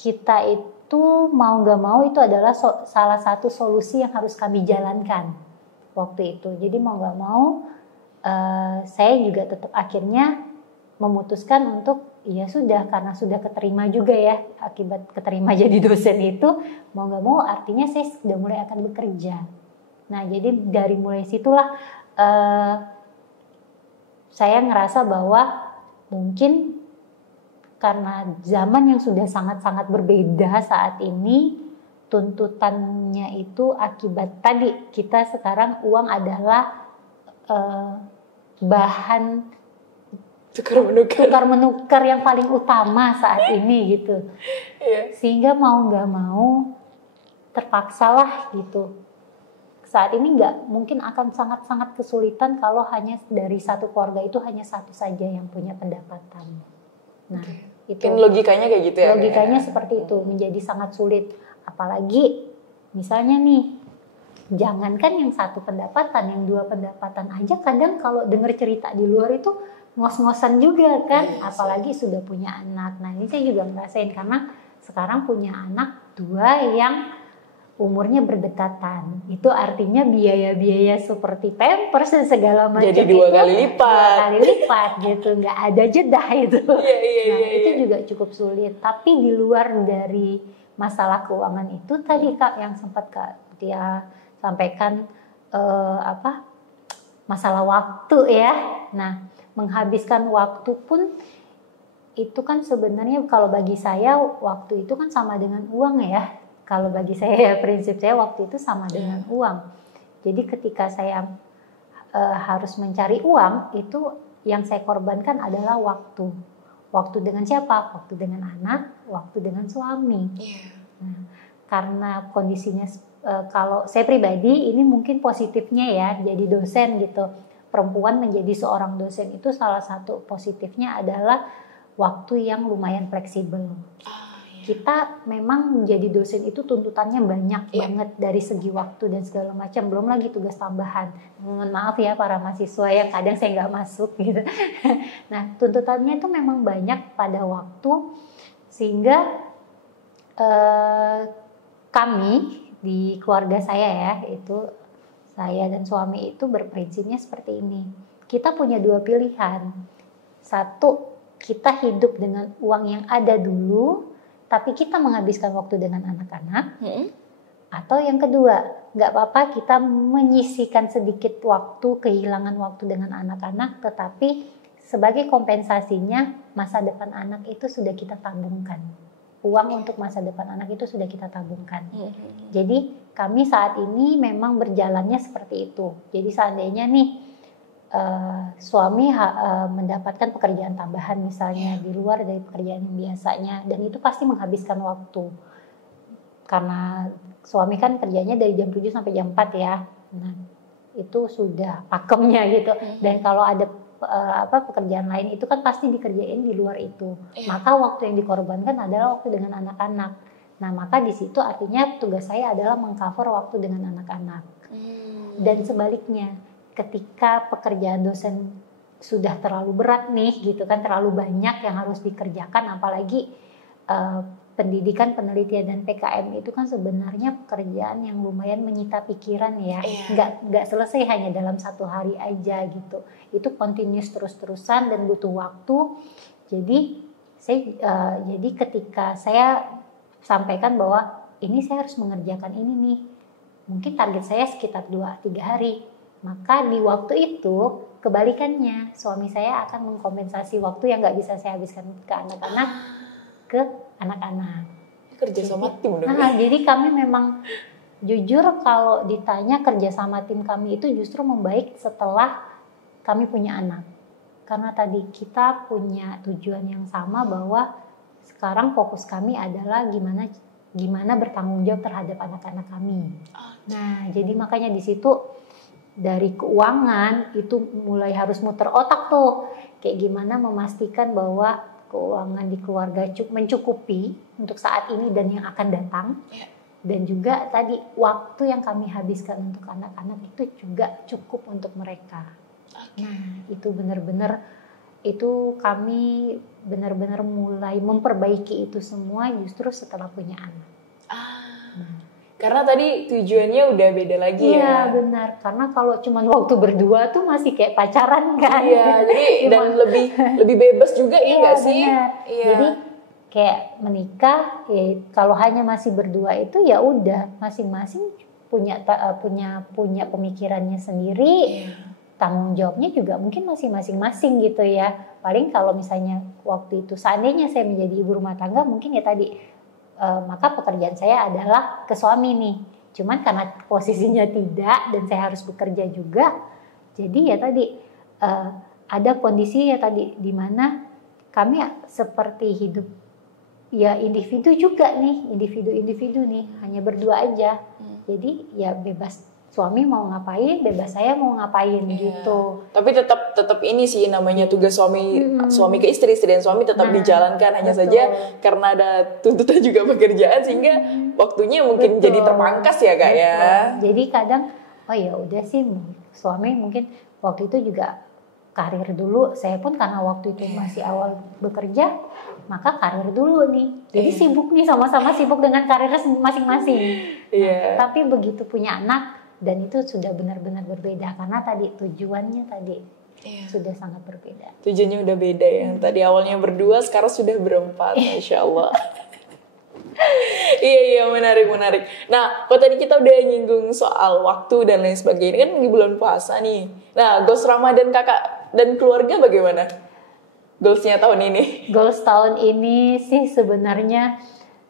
kita itu mau gak mau itu adalah salah satu solusi yang harus kami jalankan waktu itu. Jadi mau gak mau saya juga tetap akhirnya memutuskan untuk ya sudah, karena sudah keterima juga ya, akibat keterima jadi dosen itu mau gak mau artinya saya sudah mulai akan bekerja. Nah jadi dari mulai situlah saya ngerasa bahwa mungkin karena zaman yang sudah sangat-sangat berbeda saat ini, tuntutannya itu akibat tadi kita sekarang uang adalah bahan tukar menukar yang paling utama saat ini gitu. Sehingga mau nggak mau terpaksalah gitu. Saat ini nggak mungkin akan sangat-sangat kesulitan kalau hanya dari satu keluarga itu hanya satu saja yang punya pendapatan. Nah, itu logikanya kayak gitu ya. Logikanya seperti itu, menjadi sangat sulit. Apalagi misalnya nih, jangankan yang satu pendapatan, yang 2 pendapatan aja kadang kalau dengar cerita di luar itu ngos-ngosan juga kan, apalagi sudah punya anak. Nah ini saya juga ngerasain karena sekarang punya anak 2 yang umurnya berdekatan. Itu artinya biaya-biaya seperti pampers dan segala macam jadi 2 kali lipat. 2 kali lipat gitu, nggak ada jeda itu. Nah itu juga cukup sulit. Tapi di luar dari masalah keuangan itu tadi Kak yang sempat Kak dia sampaikan masalah waktu ya. Nah menghabiskan waktu pun itu kan sebenarnya kalau bagi saya waktu itu kan sama dengan uang ya. Kalau bagi saya prinsip saya waktu itu sama dengan uang. Jadi ketika saya harus mencari uang itu yang saya korbankan adalah waktu. Waktu dengan siapa? Waktu dengan anak, waktu dengan suami. Nah, karena kondisinya kalau saya pribadi ini mungkin positifnya ya jadi dosen gitu. perempuan menjadi seorang dosen itu salah satu positifnya adalah waktu yang lumayan fleksibel. Kita memang menjadi dosen itu tuntutannya banyak banget dari segi waktu dan segala macam, belum lagi tugas tambahan. Mohon maaf ya para mahasiswa yang kadang saya nggak masuk gitu. Nah, tuntutannya itu memang banyak pada waktu, sehingga kami di keluarga saya ya, itu saya dan suami itu berprinsipnya seperti ini. Kita punya dua pilihan. Satu, kita hidup dengan uang yang ada dulu, tapi kita menghabiskan waktu dengan anak-anak. Atau yang kedua, nggak apa-apa kita menyisihkan sedikit waktu, kehilangan waktu dengan anak-anak, tetapi sebagai kompensasinya masa depan anak itu sudah kita tabungkan. Uang untuk masa depan anak itu sudah kita tabungkan. Jadi kami saat ini memang berjalannya seperti itu. Jadi seandainya nih suami mendapatkan pekerjaan tambahan misalnya di luar dari pekerjaan yang biasanya, dan itu pasti menghabiskan waktu. Karena suami kan kerjanya dari jam 7 sampai jam 4 ya. Nah, itu sudah pakemnya gitu. Dan kalau ada pekerjaan lain itu kan pasti dikerjain di luar itu. Maka waktu yang dikorbankan adalah waktu dengan anak-anak. Nah, maka di situ artinya tugas saya adalah mengcover waktu dengan anak-anak. Dan sebaliknya, ketika pekerjaan dosen sudah terlalu berat nih gitu kan, terlalu banyak yang harus dikerjakan, apalagi pendidikan, penelitian dan PKM itu kan sebenarnya pekerjaan yang lumayan menyita pikiran ya. Nggak selesai hanya dalam satu hari aja gitu. Itu continuous terus-terusan dan butuh waktu. Jadi jadi ketika saya sampaikan bahwa ini saya harus mengerjakan ini nih, mungkin target saya sekitar 2-3 hari. Maka di waktu itu kebalikannya, suami saya akan mengkompensasi waktu yang nggak bisa saya habiskan ke anak-anak, ke anak-anak. Kerja sama tim dong. Jadi kami memang jujur kalau ditanya kerja sama tim kami itu justru membaik setelah kami punya anak. Karena tadi kita punya tujuan yang sama bahwa sekarang fokus kami adalah gimana bertanggung jawab terhadap anak-anak kami. Nah, jadi makanya di situ dari keuangan itu mulai harus muter otak tuh. Kayak gimana memastikan bahwa keuangan di keluarga mencukupi untuk saat ini dan yang akan datang. Dan juga tadi waktu yang kami habiskan untuk anak-anak itu juga cukup untuk mereka. Nah, itu benar-benar itu kami benar-benar mulai memperbaiki itu semua justru setelah punya anak. Karena tadi tujuannya udah beda lagi ya. Iya benar, karena kalau cuma waktu berdua tuh masih kayak pacaran kan. Iya, jadi dan lebih bebas juga ya nggak sih? Iya. Jadi kayak menikah, ya, kalau hanya masih berdua itu ya udah masing-masing punya pemikirannya sendiri. Tanggung jawabnya juga mungkin masih masing-masing gitu ya. Paling kalau misalnya waktu itu seandainya saya menjadi ibu rumah tangga, mungkin ya tadi maka pekerjaan saya adalah ke suami nih. Cuman karena posisinya tidak dan saya harus bekerja juga, jadi ya tadi ada kondisi ya tadi di mana kami seperti hidup ya individu juga nih, individu nih, hanya berdua aja. Jadi ya bebas suami mau ngapain, bebas saya mau ngapain gitu. Tapi tetap ini sih namanya tugas suami ke istri dan suami tetap dijalankan, hanya saja karena ada tuntutan juga pekerjaan sehingga waktunya mungkin jadi terpangkas ya Kak ya. Jadi kadang oh ya udah sih, suami mungkin waktu itu juga karir dulu, saya pun karena waktu itu masih awal bekerja, maka karir dulu nih. Jadi sibuk nih, sama-sama sibuk dengan karirnya masing-masing. Nah, tapi begitu punya anak, dan itu sudah benar-benar berbeda karena tadi tujuannya tadi sudah sangat berbeda. Tujuannya udah beda ya. Tadi awalnya berdua, sekarang sudah berempat, Masya Allah. Iya menarik. Nah, kalau tadi kita udah nyinggung soal waktu dan lain sebagainya, kan di bulan puasa nih. Nah, goals Ramadan kakak dan keluarga bagaimana? Goalsnya tahun ini? Goals tahun ini sih sebenarnya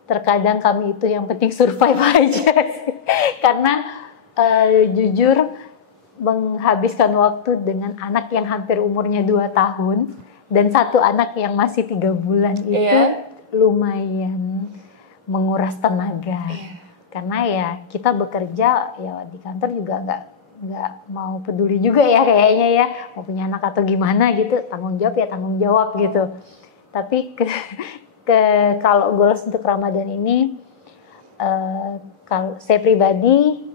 terkadang kami itu yang penting survive aja sih. Karena jujur menghabiskan waktu dengan anak yang hampir umurnya 2 tahun dan satu anak yang masih 3 bulan itu lumayan menguras tenaga. Karena ya kita bekerja ya di kantor juga nggak mau peduli juga ya kayaknya ya, mau punya anak atau gimana gitu, tanggung jawab ya tanggung jawab gitu. Tapi kalau goals untuk Ramadan ini, kalau saya pribadi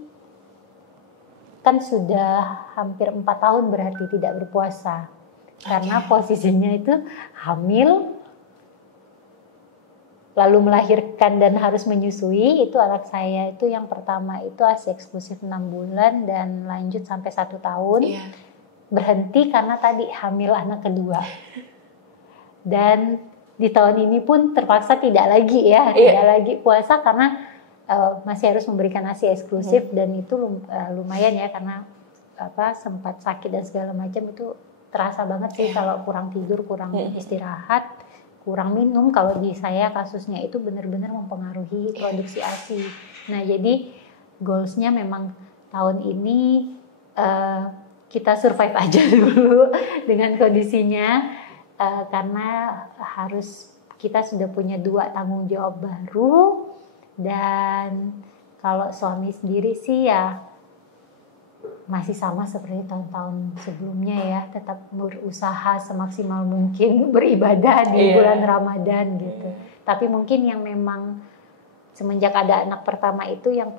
kan sudah hampir 4 tahun berarti tidak berpuasa, karena posisinya itu hamil, lalu melahirkan dan harus menyusui. Itu anak saya itu yang pertama itu ASI eksklusif 6 bulan dan lanjut sampai 1 tahun. Berhenti karena tadi hamil anak kedua. Dan di tahun ini pun terpaksa tidak lagi ya, tidak lagi puasa karena masih harus memberikan ASI eksklusif. Dan itu lumayan ya, karena sempat sakit dan segala macam. Itu terasa banget sih kalau kurang tidur, kurang istirahat, kurang minum. Kalau di saya kasusnya itu benar-benar mempengaruhi produksi ASI. Nah, jadi goalsnya memang tahun ini kita survive aja dulu dengan kondisinya, karena kita sudah punya 2 tanggung jawab baru. Dan kalau suami sendiri sih ya masih sama seperti tahun-tahun sebelumnya ya, tetap berusaha semaksimal mungkin beribadah di bulan Ramadan gitu. Tapi mungkin yang memang semenjak ada anak pertama itu yang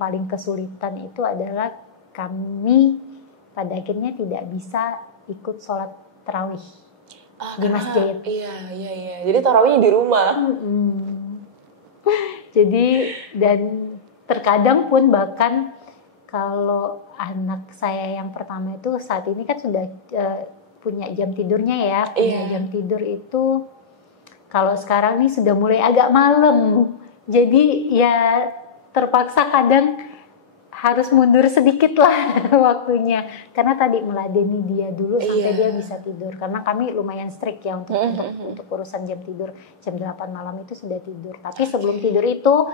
paling kesulitan itu adalah kami pada akhirnya tidak bisa ikut sholat tarawih di masjid. Iya. Jadi tarawihnya di rumah. Jadi dan terkadang pun bahkan kalau anak saya yang pertama itu saat ini kan sudah punya jam tidurnya ya, punya jam tidur itu kalau sekarang nih sudah mulai agak malam. Jadi ya terpaksa kadang harus mundur sedikit lah waktunya, karena tadi meladeni dia dulu sampai dia bisa tidur, karena kami lumayan strict ya untuk urusan jam tidur. Jam 8 malam itu sudah tidur, tapi sebelum tidur itu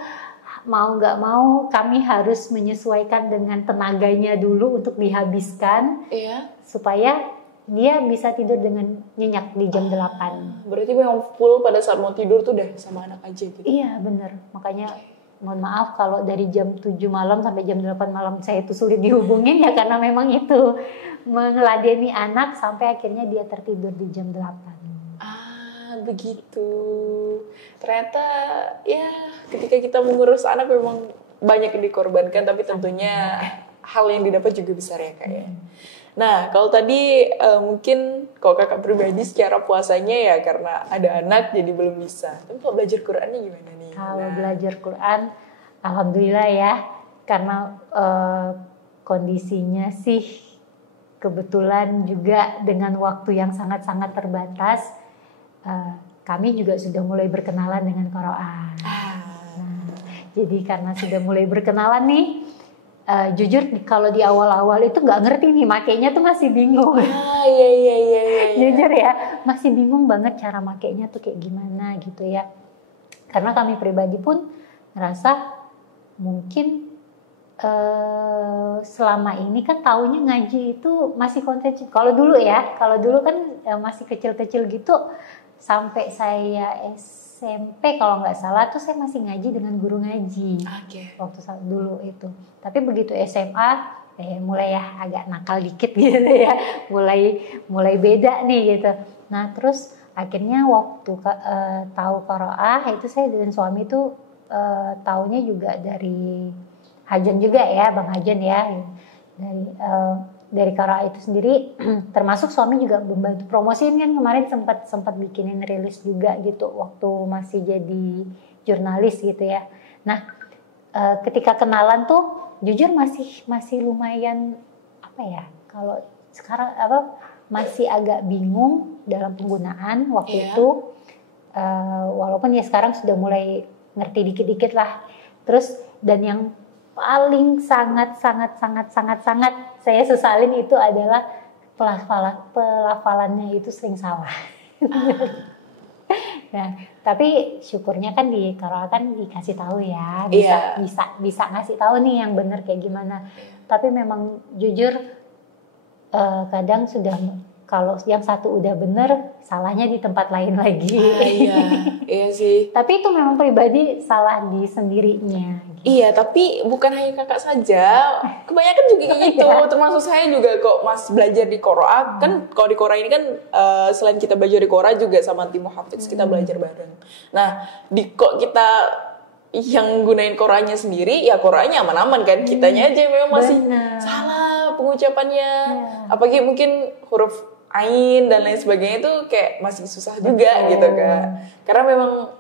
mau nggak mau kami harus menyesuaikan dengan tenaganya dulu untuk dihabiskan supaya dia bisa tidur dengan nyenyak di jam 8. Berarti memang full pada saat mau tidur tuh udah sama anak aja gitu. Iya bener, makanya mohon maaf kalau dari jam 7 malam sampai jam 8 malam saya itu sulit dihubungin ya, karena memang itu mengeladeni anak sampai akhirnya dia tertidur di jam 8. Begitu. Ternyata ya ketika kita mengurus anak memang banyak yang dikorbankan, tapi tentunya hal yang didapat juga besar ya Kak ya. Nah, kalau tadi mungkin kalau Kakak pribadi secara puasanya ya karena ada anak jadi belum bisa. Tapi kalau belajar Qur'annya gimana nih? Kalau belajar Quran, alhamdulillah ya, karena kondisinya sih kebetulan juga dengan waktu yang sangat-sangat terbatas, kami juga sudah mulai berkenalan dengan Quran. Jadi karena sudah mulai berkenalan nih, jujur kalau di awal-awal itu nggak ngerti nih makainya tuh masih bingung. Iya. Jujur ya, masih bingung banget cara makainya tuh kayak gimana gitu ya. Karena kami pribadi pun ngerasa mungkin selama ini kan taunya ngaji itu masih konten. Kalau dulu kan masih kecil-kecil gitu, sampai saya SMP kalau nggak salah tuh saya masih ngaji dengan guru ngaji. Waktu dulu itu. Tapi begitu SMA mulai ya agak nakal dikit gitu ya, mulai beda nih gitu. Nah terus akhirnya waktu tahu qiraah itu saya dan suami itu taunya juga dari Hajan juga ya, Bang Hajan ya, dari qiraah itu sendiri. Termasuk suami juga membantu promosiin kan, kemarin sempat bikinin rilis juga gitu waktu masih jadi jurnalis gitu ya. Nah ketika kenalan tuh jujur masih lumayan kalau sekarang masih agak bingung dalam penggunaan waktu itu, walaupun ya sekarang sudah mulai ngerti dikit-dikit lah. Terus dan yang paling sangat saya sesalin itu adalah pelafalannya itu sering salah. Nah, tapi syukurnya kan di Qiraah kan dikasih tahu ya, bisa ngasih tahu nih yang benar kayak gimana. Tapi memang jujur kadang sudah kalau yang satu udah bener, salahnya di tempat lain lagi. Iya sih. Tapi itu memang pribadi salah di sendirinya. Iya, tapi bukan hanya kakak saja, kebanyakan juga kayak gitu. Termasuk saya juga kok mas belajar di Qora. Kan kalau di Qora ini kan selain kita belajar di Qora juga sama tim Muhafiz kita belajar bareng. Nah, kok kita yang gunain Qoranya sendiri, ya Qoranya aman-aman kan, kitanya aja memang masih salah pengucapannya, apalagi mungkin huruf ain dan lain sebagainya itu kayak masih susah juga gitu kan, karena memang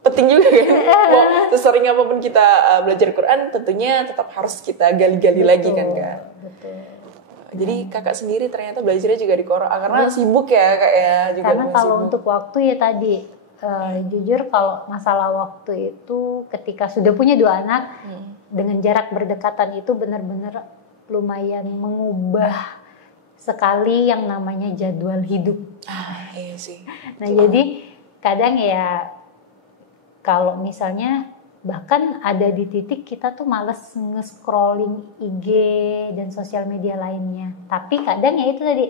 penting juga kan, mau sesering apapun kita belajar Quran tentunya tetap harus kita gali-gali lagi kan Kak. Jadi kakak sendiri ternyata belajarnya juga di Qora karena sibuk ya Kak ya. Juga karena kalau untuk waktu ya tadi. Jujur kalau masalah waktu itu ketika sudah punya 2 anak dengan jarak berdekatan itu benar-benar lumayan mengubah sekali yang namanya jadwal hidup. Iya sih. Nah jadi kadang ya kalau misalnya bahkan ada di titik kita tuh males nge-scrolling IG dan sosial media lainnya. Tapi kadang ya itu tadi,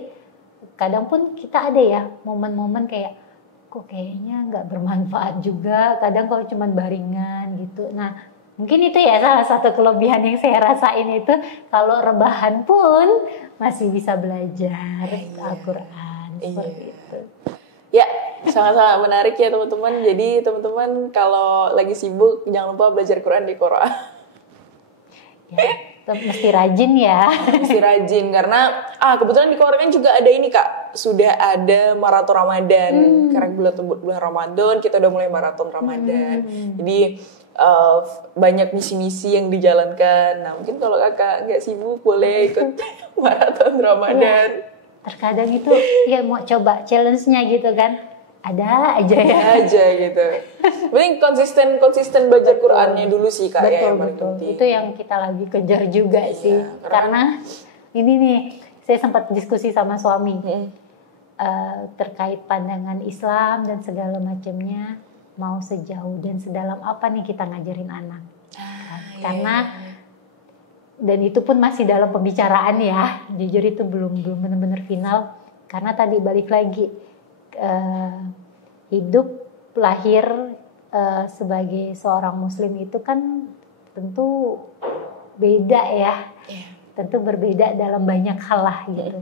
kadang pun kita ada ya momen-momen kayak kok kayaknya nggak bermanfaat juga, kadang kalau cuman baringan gitu. Nah mungkin itu ya salah satu kelebihan yang saya rasain itu, kalau rebahan pun masih bisa belajar Al-Quran seperti itu. Ya, sangat-sangat menarik ya teman-teman. Jadi teman-teman kalau lagi sibuk jangan lupa belajar Quran di Qora. Ya, mesti rajin ya. Mesti rajin karena kebetulan di Qora kan juga ada ini Kak, sudah ada maraton Ramadan. Karena bulan Ramadan kita udah mulai maraton Ramadan. Jadi banyak misi-misi yang dijalankan. Nah mungkin kalau kakak nggak sibuk boleh ikut maraton Ramadan. Terkadang itu ya mau coba challenge-nya gitu kan, ada aja ya. Ada aja gitu. Penting konsisten belajar Qurannya dulu sih Kak. Betul. Itu yang kita lagi kejar juga sih. Karena ini nih saya sempat diskusi sama suami terkait pandangan Islam dan segala macamnya, mau sejauh dan sedalam apa nih kita ngajarin anak. Karena dan itu pun masih dalam pembicaraan ya, jujur itu belum benar-benar final, karena tadi balik lagi hidup lahir sebagai seorang muslim itu kan tentu beda ya, tentu berbeda dalam banyak hal lah gitu,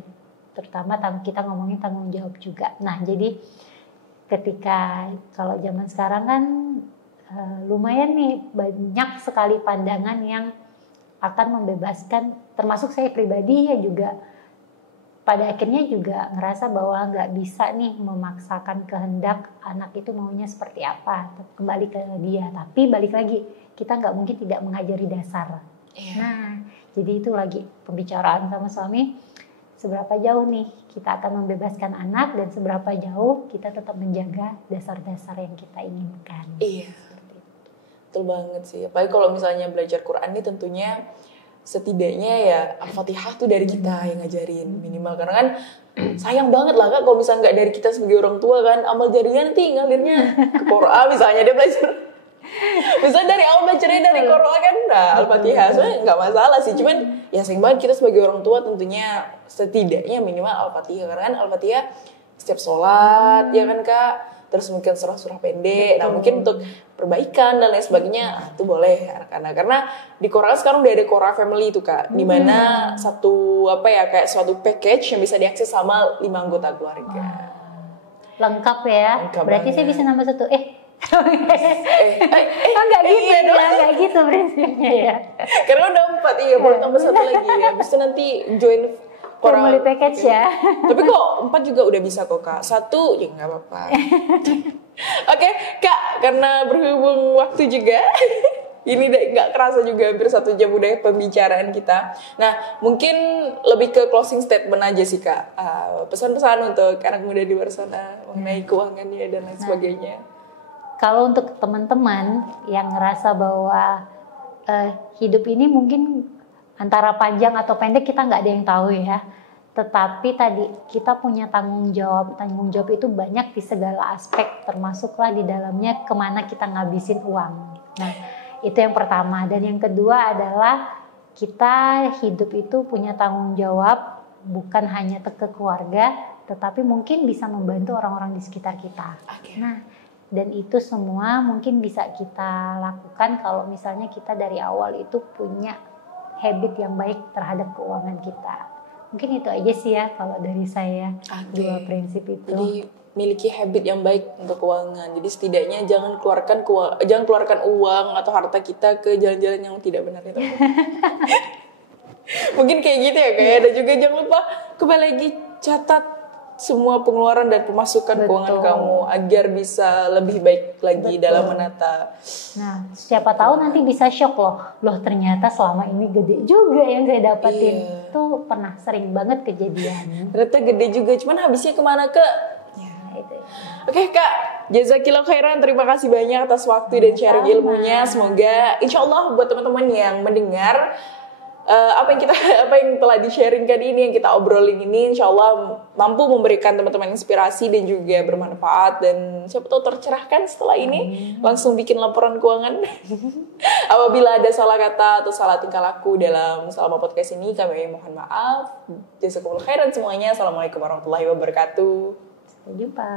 terutama kita ngomongin tanggung jawab juga. Nah jadi ketika kalau zaman sekarang kan lumayan nih banyak sekali pandangan yang akan membebaskan, termasuk saya pribadi ya juga pada akhirnya juga ngerasa bahwa nggak bisa nih memaksakan kehendak anak itu maunya seperti apa, kembali ke dia. Tapi balik lagi kita nggak mungkin tidak mengajari dasar. Nah jadi itu lagi pembicaraan sama suami, seberapa jauh nih kita akan membebaskan anak dan seberapa jauh kita tetap menjaga dasar-dasar yang kita inginkan. Iya. Betul banget sih. Apalagi kalau misalnya belajar Quran ini tentunya setidaknya ya Al-Fatihah tuh dari kita yang ngajarin minimal. Karena kan sayang banget lah Kak kalau misalnya nggak dari kita sebagai orang tua kan, amal jariah nanti ngalirnya ke Quran misalnya dia belajar. Misalnya dari awal belajarnya dari Quran kan, nah Al-Fatihah soalnya nggak masalah sih. Cuman ya sayang banget kita sebagai orang tua tentunya setidaknya minimal Al-Fatihah. Karena kan Al-Fatihah setiap sholat ya kan Kak. Terus mungkin surah-surah pendek. Nah mungkin untuk perbaikan dan lain sebagainya itu boleh anak-anak. Karena di Qora sekarang udah ada Qora Family itu Kak, dimana satu kayak suatu package yang bisa diakses sama 5 anggota keluarga. Lengkap ya. Lengkap berarti banget. saya bisa nambah 1 enggak gitu ya, enggak gitu prinsipnya ya. Karena udah 4, iya boleh tambah 1 lagi ya. Bisa nanti join Family package ya. Tapi kok 4 juga udah bisa kok Kak. 1 ya nggak apa-apa. Oke, Kak, karena berhubung waktu juga, ini nggak kerasa juga hampir 1 jam udah pembicaraan kita. Nah, mungkin lebih ke closing statement aja sih Kak. Pesan-pesan untuk anak muda di luar sana mengenai keuangannya dan lain sebagainya. Kalau untuk teman-teman yang ngerasa bahwa hidup ini mungkin antara panjang atau pendek kita nggak ada yang tahu ya. Tetapi tadi kita punya tanggung jawab itu banyak di segala aspek, termasuklah di dalamnya kemana kita ngabisin uang. Nah itu yang pertama. Dan yang kedua adalah kita hidup itu punya tanggung jawab bukan hanya ke keluarga, tetapi mungkin bisa membantu orang-orang di sekitar kita. Oke. Nah, dan itu semua mungkin bisa kita lakukan kalau misalnya kita dari awal itu punya habit yang baik terhadap keuangan kita. Mungkin itu aja sih ya kalau dari saya, dua prinsip itu. Jadi miliki habit yang baik untuk keuangan. Jadi setidaknya jangan keluarkan uang atau harta kita ke jalan-jalan yang tidak benar itu. Mungkin kayak gitu ya kayak. Dan juga jangan lupa kembali lagi catat semua pengeluaran dan pemasukan keuangan kamu agar bisa lebih baik lagi dalam menata. Nah, siapa tahu nanti bisa shock loh ternyata selama ini gede juga yang saya dapetin. Itu pernah sering banget kejadian. Ternyata gede juga, cuman habisnya kemana ke? Itu. Oke Kak, jazakillah khairan, terima kasih banyak atas waktu dan sharing ilmunya. Semoga insya Allah buat teman-teman yang mendengar apa yang telah di-sharingkan ini, yang kita obrolin ini, insya Allah mampu memberikan teman-teman inspirasi dan juga bermanfaat, dan siapa tahu tercerahkan setelah ini. Langsung bikin laporan keuangan. Apabila ada salah kata atau salah tingkah laku dalam Salama Podcast ini, kami mohon maaf. Jazakumullah khairan semuanya. Assalamualaikum warahmatullahi wabarakatuh. Sampai jumpa.